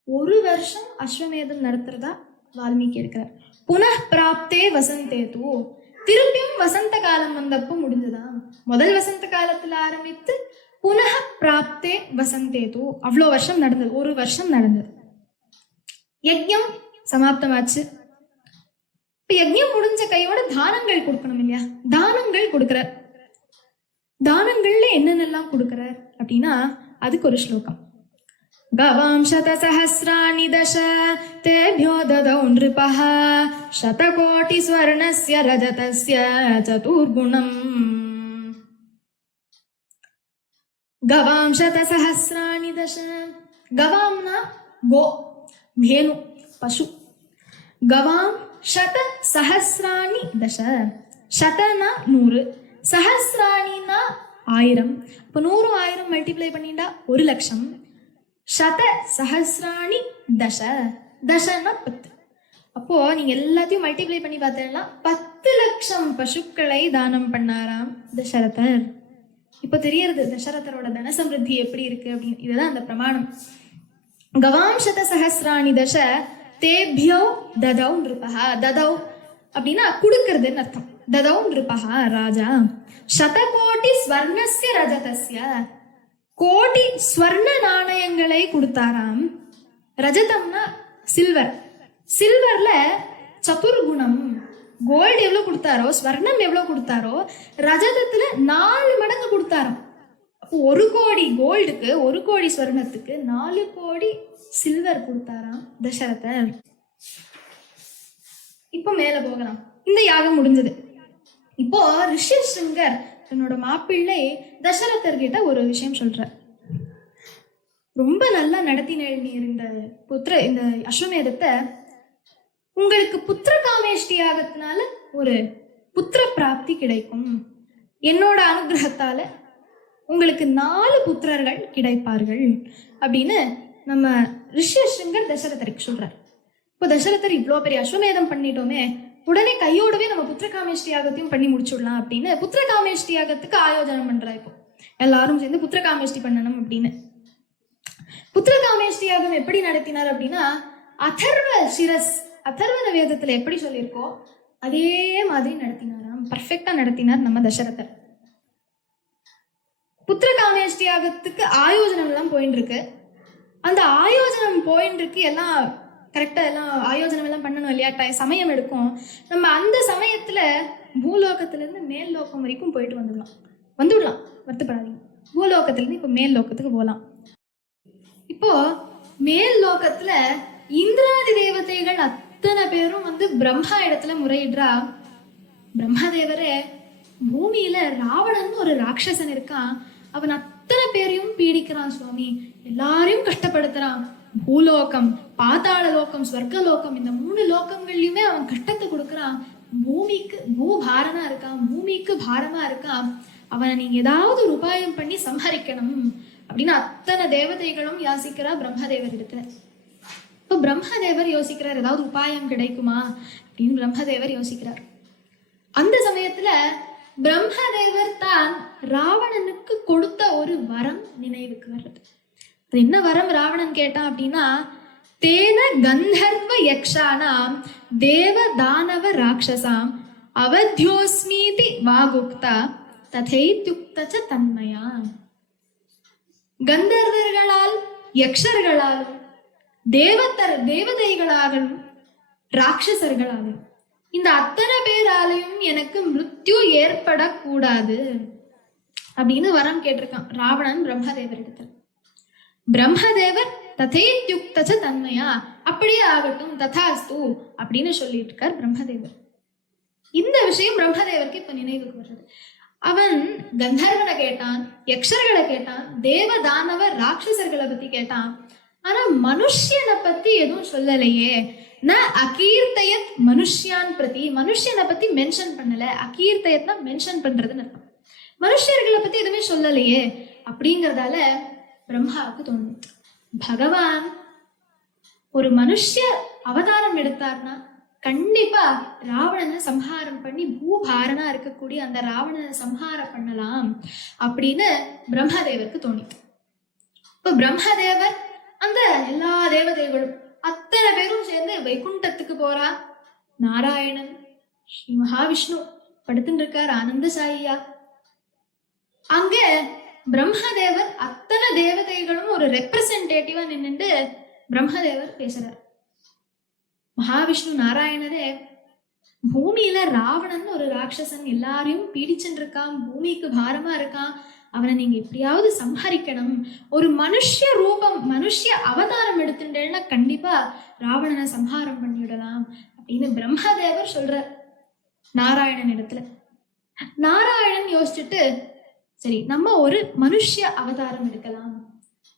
1 வருஷம் அஸ்வமேதம் நடத்துறதா வால்மீகி இருக்கிறார். புனః பிராப்தே வசந்தே தூ, திருப்பியும் வசந்த காலம் வந்தப்போ முடிஞ்சதாம். முதல் வசந்த காலத்துல ஆரம்பித்து புனः பிராப்தே வசந்தே தூ, அவ்வளோ வருஷம் நடந்தது, 1 வருஷம் நடந்தது. யஜ்யம் சமாப்தமாச்சு. இப்ப யஜ்யம் முடிஞ்ச கையோட தானங்கள் கொடுக்கணும் இல்லையா, தானங்கள் கொடுக்கிறார். தானங்கள்ல என்னென்னலாம் கொடுக்கிறார் அப்படின்னா, அதுக்கு ஒரு ஸ்லோகம். கவாம் சதசஹஸ்ராணி தச தேப்யோ ததௌ நிருபஹ சதகோடி ஸ்வர்ணஸ்ய ரஜதஸ்ய சதுர்குணம். கவாம் சதசஹஸ்ராணி தச, கவாம்னா கோ, தேனு, பசு. கவாம் சத சஹஸ்ராணி தச, சதனா 100, சஹஸ்ராணினா 1000. இப்போ 100 1000 மல்டிப்ளை பண்ணிட்டா 1,00,000. சத சஹஸ்ராணி தச, தசன்னா 10. அப்போ நீங்க எல்லாத்தையும் மல்டிப்ளை பண்ணி பார்த்தீங்கன்னா 10,00,000 பசுக்களை தானம் பண்ணாராம் தசரதர். இப்போ தெரியறது தசரதரோட தனசமிருத்தி எப்படி இருக்கு அப்படின்னு. இதுதான் அந்த பிரமாணம். கவாம் சத சஹஸ்ராணி தச தேப்யோ ததௌ நிருபஹ. ததௌ அப்படின்னா கொடுக்கறதுன்னு அர்த்தம். ததௌ நிருபஹ ராஜா சதகோடி ஸ்வர்ணஸ்ய ரஜதஸ்ய, கோடி ஸ்வர்ண நாணயங்களை கொடுத்தாராம். ரஜதம்னா சில்வர், சில்வர்ல சதுர்குணம், கோல்டு எவ்வளவு கொடுத்தாரோ, ஸ்வர்ணம் எவ்வளவு கொடுத்தாரோ, ரஜதத்துல 4 மடங்கு கொடுத்தாராம். அப்போ 1 கோடி கோல்டுக்கு, 1 கோடி ஸ்வர்ணத்துக்கு 4 கோடி சில்வர் கொடுத்தாராம் தசரதர். இப்போ மேல போகலாம். இந்த யாகம் முடிஞ்சது. இப்போ ரிஷிசிங்கர் தன்னோட மாப்பிள்ளை தசரதர் கிட்ட ஒரு விஷயம் சொல்றார். ரொம்ப நல்லா நடத்தினேள் நீர் இந்த அஸ்வமேதத்தை, உங்களுக்கு புத்திர காமேஷ்டி யாகத்தினால ஒரு புத்திர பிராப்தி கிடைக்கும், என்னோட அனுகிரகத்தால உங்களுக்கு 4 புத்திரர்கள் கிடைப்பார்கள் அப்படின்னு நம்ம ரிஷிசிங்கர் தசரதருக்கு சொல்றார். இப்போ தசரதர் இவ்வளோ பெரிய அஸ்வமேதம் பண்ணிட்டோமே, உடனே கையோடவே நம்ம புத்திர காமேஷ்டி யாகத்தையும் பண்ணி முடிச்சுடலாம் அப்படின்னு புத்திர காமேஷ்டி யாகத்துக்கு ஆயோஜனம் பண்றா. இப்போ எல்லாரும் சேர்ந்து புத்திர காமேஷ்டி பண்ணணும் அப்படின்னு. புத்திர காமேஷ்டி யாகம் எப்படி நடத்தினார் அப்படின்னா, அதர்வ சிரஸ் அதர்வண வேதத்துல எப்படி சொல்லியிருக்கோ அதே மாதிரி நடத்தினாராம். பர்ஃபெக்டா நடத்தினார் நம்ம தசரதர். புத்திர காமேஷ்டி யாகத்துக்கு ஆயோஜனம் எல்லாம் போயின்னு இருக்கு. அந்த ஆயோஜனம் போயின்னு இருக்கு, எல்லாம் கரெக்டா எல்லாம் ஆயோஜனம் எல்லாம் பண்ணணும் இல்லையா, சமயம் எடுக்கும். நம்ம அந்த சமயத்துல பூலோகத்துல இருந்து மேல் லோகம் வரைக்கும் போயிட்டு வந்துடலாம், வருத்தப்படாதீங்க. பூலோகத்துல இருந்து இப்ப மேல் லோகத்துக்கு போகலாம். இப்போ மேல் லோகத்துல இந்திராதி தேவதைகள் அத்தனை பேரும் பிரம்மா இடத்துல முறையிடுறா. பிரம்மாதேவரே, பூமியில ராவணன் ஒரு ராட்சசன் இருக்கான், அவன் அத்தனை பேரையும் பீடிக்கிறான் சுவாமி, எல்லாரையும் கஷ்டப்படுத்துறான். பூலோகம், பாதாள லோகம், ஸ்வர்க்க லோகம், இந்த 3 லோகங்கள்லயுமே அவன் கஷ்டத்தை கொடுக்கறான். பூமிக்கு பூபாரமா இருக்கான், பூமிக்கு பாரமா இருக்கான். அவனை நீங்க ஏதாவது ஒரு உபாயம் பண்ணி சம்ஹரிக்கணும் அப்படின்னு அத்தனை தேவதைகளும் யாசிக்கிறா பிரம்மதேவர் இடத்துல. இப்போ பிரம்மதேவர் யோசிக்கிறார், ஏதாவது உபாயம் கிடைக்குமா அப்படின்னு பிரம்மதேவர் யோசிக்கிறார். அந்த சமயத்துல பிரம்மதேவர் தான் ராவணனுக்கு கொடுத்த ஒரு வரம் நினைவுக்கு வர்றது. அது என்ன வரம் ராவணன் கேட்டான் அப்படின்னா, தேன கந்தர்வ யக்ஷானாம் தேவ தானவ ராட்சசாம் அவத்யோஸ்மீதி வாகுக்தா ததைத்யுக்தச தன்மயா. கந்தர்வர்களால், யக்ஷர்களாலும், தேவதைகளாலும், ராட்சசர்களாலும், இந்த அத்தனை பேராலையும் எனக்கு மிருத்யு ஏற்படக்கூடாது அப்படின்னு வரம் கேட்டிருக்கான் ராவணன் பிரம்மதேவர் இடத்துல. பிரம்மதேவர் ததேத்யுக்தச தன்மையா, அப்படியே ஆகட்டும், ததாஸ்து அப்படின்னு சொல்லிட்டு இருக்கார் பிரம்மதேவர். இந்த விஷயம் பிரம்மதேவருக்கு இப்ப நினைவுக்கு வர்றது. அவன் கந்தர்வனை கேட்டான், யக்ஷர்களை கேட்டான், தேவ தானவ ராட்சசர்களை பத்தி கேட்டான். ஆனா மனுஷனை பத்தி எதுவும் சொல்லலையே. ந அகீர்த்தயத் மனுஷ்யான் பிரதி, மனுஷனை பத்தி மென்ஷன் பண்ணல. அகீர்த்தயத்னா மென்ஷன் பண்றதுன்னு அர்த்தம். மனுஷர்களை பத்தி எதுவுமே சொல்லலையே அப்படிங்கறதால பிரம்மாவுக்கு தோணும், பகவான் ஒரு மனுஷ அவதாரம் எடுத்தார்னா கண்டிப்பா ராவணனை சம்ஹாரம் பண்ணி பூபாரனா இருக்கக்கூடிய அந்த ராவணனை சம்ஹாரம் பண்ணலாம் அப்படின்னு பிரம்மதேவருக்கு தோணிட்டு. இப்ப பிரம்மதேவர் அந்த எல்லா தேவதைகளும் அத்தனை பேரும் சேர்ந்து வைகுண்டத்துக்கு போறா. நாராயணன், ஸ்ரீ மகாவிஷ்ணு படுத்துட்டு இருக்கார் ஆனந்த சாயியா. அங்க பிரம்மதேவர் அத்தனை தேவதைகளும் ஒரு ரெப்ரசன்டேட்டிவா நின்னுட்டு பிரம்மதேவர் பேசுறார். மகாவிஷ்ணு நாராயணரே, பூமியில ராவணன் ஒரு ராட்சசன் எல்லாரையும் பீடிச்சுட்டு இருக்கான், பூமிக்கு பாரமா இருக்கான், அவனை நீங்க எப்படியாவது சம்ஹரிக்கணும். ஒரு மனுஷ ரூபம், மனுஷ அவதாரம் எடுத்துட்டேன்னா கண்டிப்பா ராவணனை சம்ஹாரம் பண்ணிவிடலாம் அப்படின்னு பிரம்மதேவர் சொல்றார் நாராயணன் இடத்துல. நாராயணன் யோசிச்சுட்டு, சரி நம்ம ஒரு மனுஷ அவதாரம் எடுக்கலாம்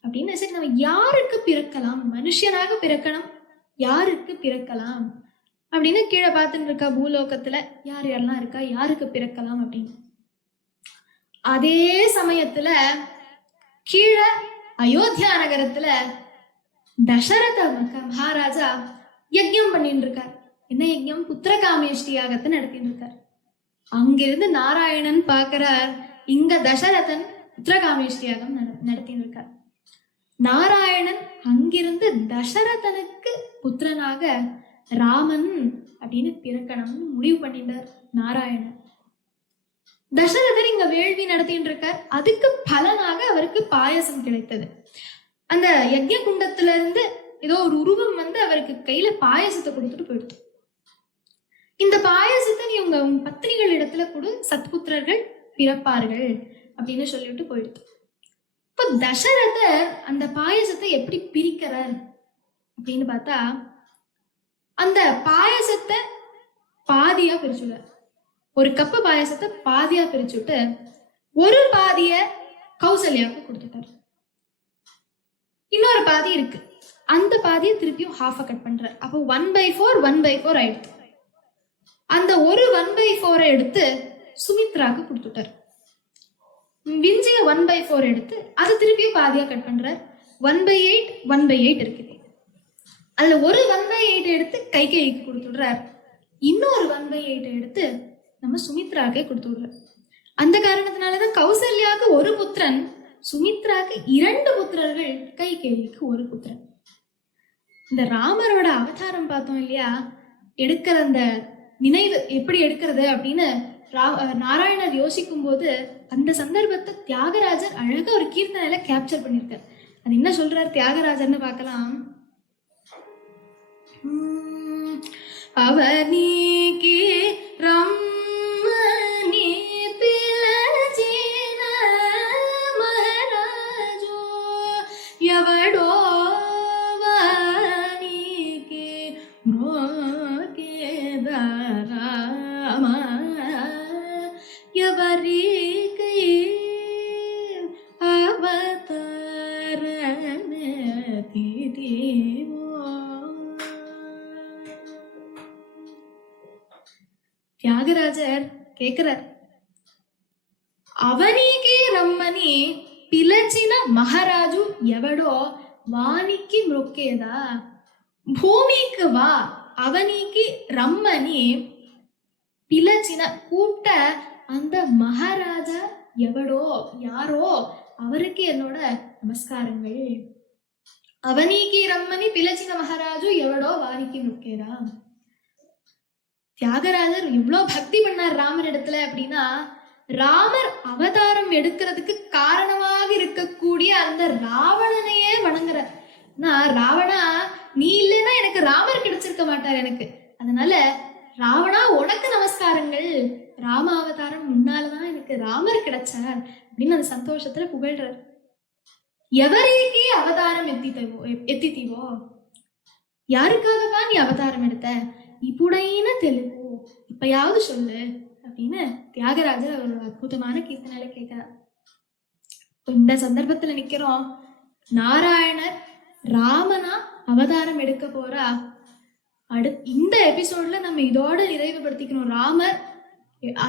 அப்படின்னு. சரி நம்ம யாருக்கு பிறக்கலாம், மனுஷனாக பிறக்கணும், யாருக்கு பிறக்கலாம் அப்படின்னு கீழே பார்த்துட்டு இருக்கா. பூலோகத்துல யார் யாரெல்லாம் இருக்கா, யாருக்கு பிறக்கலாம் அப்படின்னு. அதே சமயத்துல கீழே அயோத்தியா நகரத்துல தசரத மகாராஜா யஜ்யம் பண்ணிட்டு இருக்கார். என்ன யஜ்யம்? புத்திர காமேஷ்டி யாகத்தை நடத்திட்டு இருக்கார். அங்கிருந்து நாராயணன் பார்க்கிறார், இங்க தசரதன் புத்திர காமேஷ்டி யாகம் நடத்திட்டு இருக்கார். நாராயணன் அங்கிருந்து தசரதனுக்கு புத்திரனாக ராமன் அப்படின்னு பிறக்கணும்னு முடிவு பண்ணிட்டார் நாராயணன். தசரதர் இங்க வேள்வி நடத்திட்டு இருக்கார். அதுக்கு பலனாக அவருக்கு பாயசம் கிடைத்தது. அந்த யஜ்ய குண்டத்துல இருந்து ஏதோ ஒரு உருவம் அவருக்கு கையில பாயசத்தை கொடுத்துட்டு போயிடுது. இந்த பாயசத்தை நீ உங்க பத்திரிகள் இடத்துல கொடு, சத்புத்திரர்கள் பிறப்பார்கள் அப்படின்னு சொல்லிட்டு போயிடுது. இப்ப தசரதர் அந்த பாயசத்தை எப்படி பிரிக்கிறார் அப்படின்னு பார்த்தா, அந்த பாயசத்தை பாதியா பிரிச்சுடுறார். ஒரு கப்பு பாயசத்தை பாதியா பிரிச்சுட்டு ஒரு பாதிய கௌசல்யாவுக்கு கொடுத்துட்டார். இன்னொரு பாதி இருக்கு, அந்த பாதியை திருப்பியும் ஹாஃபா கட் பண்றார். அப்போ 1/4 1/4 ஆயிடுச்சு. அந்த ஒரு 1/4 எடுத்து சுமித்ராக்கு கொடுத்துட்டார். விஞ்சிய 1/4 எடுத்து அதை திருப்பியும் பாதியா கட் பண்றார். 1/8 1/8 இருக்குது. அதுல ஒரு 1/8 எடுத்து கைகேயிக்கு கொடுத்துடுறார். இன்னொரு 1/8 எடுத்து நம்ம சுமித்ராக்கே கொடுத்து விடுறார். அந்த காரணத்தினாலதான் கௌசல்யாவுக்கு ஒரு புத்திரன், சுமித்ராக்கு 2 புத்திரர்கள், கைகேயிக்கு ஒரு புத்திரன். இந்த ராமரோட அவதாரம் பார்த்தோம் இல்லையா, எடுக்கிற அந்த நினைவு எப்படி எடுக்கிறது அப்படின்னு நாராயணர் யோசிக்கும் போது அந்த சந்தர்ப்பத்தை தியாகராஜர் அழகா ஒரு கீர்த்தனையில கேப்சர் பண்ணியிருக்கார். அது என்ன சொல்றார் தியாகராஜர்னு பார்க்கலாம். அவனிக்கு ரம்மனி பிலஜின மஹராஜோ எவடோ வானிக்கு ரோகேதராம எவரிக்கு அவதாரண திதிவோ. தியாகராஜர் கேக்குறார், அவனிக்கு ரம்மனி பிலச்சின மகாராஜு எவடோ வாணிக்கு மொக்கேதா. பூமிக்கு வா, அவனிக்கு ரம்மனி பிலச்சின கூப்பிட்ட அந்த மகாராஜா எவடோ யாரோ அவருக்கு என்னோட நமஸ்காரங்கள். அவனிக்கு ரம்மனி பிலச்சின மகாராஜு எவடோ வாணிக்கு மொக்கேதா. தியாகராஜர் எவ்வளவு பக்தி பண்ணார் ராமர் இடத்துல அப்படின்னா, ராமர் அவதாரம் எடுக்கிறதுக்கு காரணமாக இருக்கக்கூடிய அந்த ராவணனையே வணங்குறார். ராவணா நீ இல்லைன்னா எனக்கு ராமர் கிடைச்சிருக்க மாட்டார் எனக்கு, அதனால ராவணா உனக்கு நமஸ்காரங்கள், ராம அவதாரம் முன்னாலதான் எனக்கு ராமர் கிடைச்சார் அப்படின்னு அந்த சந்தோஷத்துல புகழ்றார். எவரேக்கே அவதாரம் எத்தித்தீவோ, யாருக்காகவா நீ அவதாரம் எடுத்த, இப்புடையின தெலுங்கு இப்பயாவது சொல்லு அப்படின்னு தியாகராஜர் அவரோட அற்புதமான கீர்த்தனையில கேட்கிறார். இந்த சந்தர்ப்பத்துல நிக்கிறோம், நாராயணர் ராமனா அவதாரம் எடுக்க போறா. இந்த எபிசோட்ல நம்ம இதோட நிறைவுபடுத்திக்கணும்.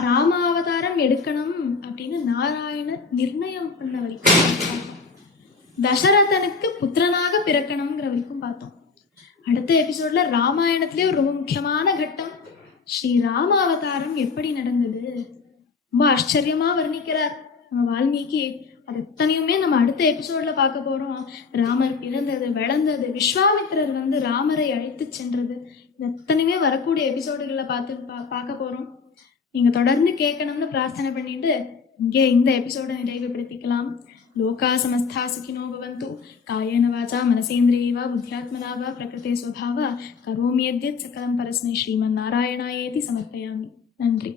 ராம அவதாரம் எடுக்கணும் அப்படின்னு நாராயணர் நிர்ணயம் பண்ண வரைக்கும், தசரதனுக்கு புத்திரனாக பிறக்கணுங்கிற வரைக்கும் பார்த்தோம். அடுத்த எபிசோட்ல ராமாயணத்திலே ஒரு ரொம்ப முக்கியமான கட்டம், ஸ்ரீ ராம அவதாரம் எப்படி நடந்தது ரொம்ப ஆச்சரியமா வர்ணிக்கிறார் நம்ம வால்மீகி. அது எத்தனையுமே நம்ம அடுத்த எபிசோட்ல பார்க்க போறோம். ராமர் பிறந்தது, வளர்ந்தது, விஸ்வாமித்திரர் வந்து ராமரை அழைத்து சென்றது, இது எத்தனையுமே வரக்கூடிய எபிசோடுகளை பார்க்க போறோம். நீங்க தொடர்ந்து கேட்கணும்னு பிரார்த்தனை பண்ணிட்டு இங்கே இந்த எபிசோட நிறைவுபடுத்திக்கலாம். लोका समस्ता सुखिनो भवन्तु, कायेन वाचा मनसेन्द्रियैर्वा बुद्ध्यात्मना वा प्रकृते स्वभावा करोमि यद्यत् सकलं परस्मै श्रीमन्नारायणायेति समर्पयामि. नन्री.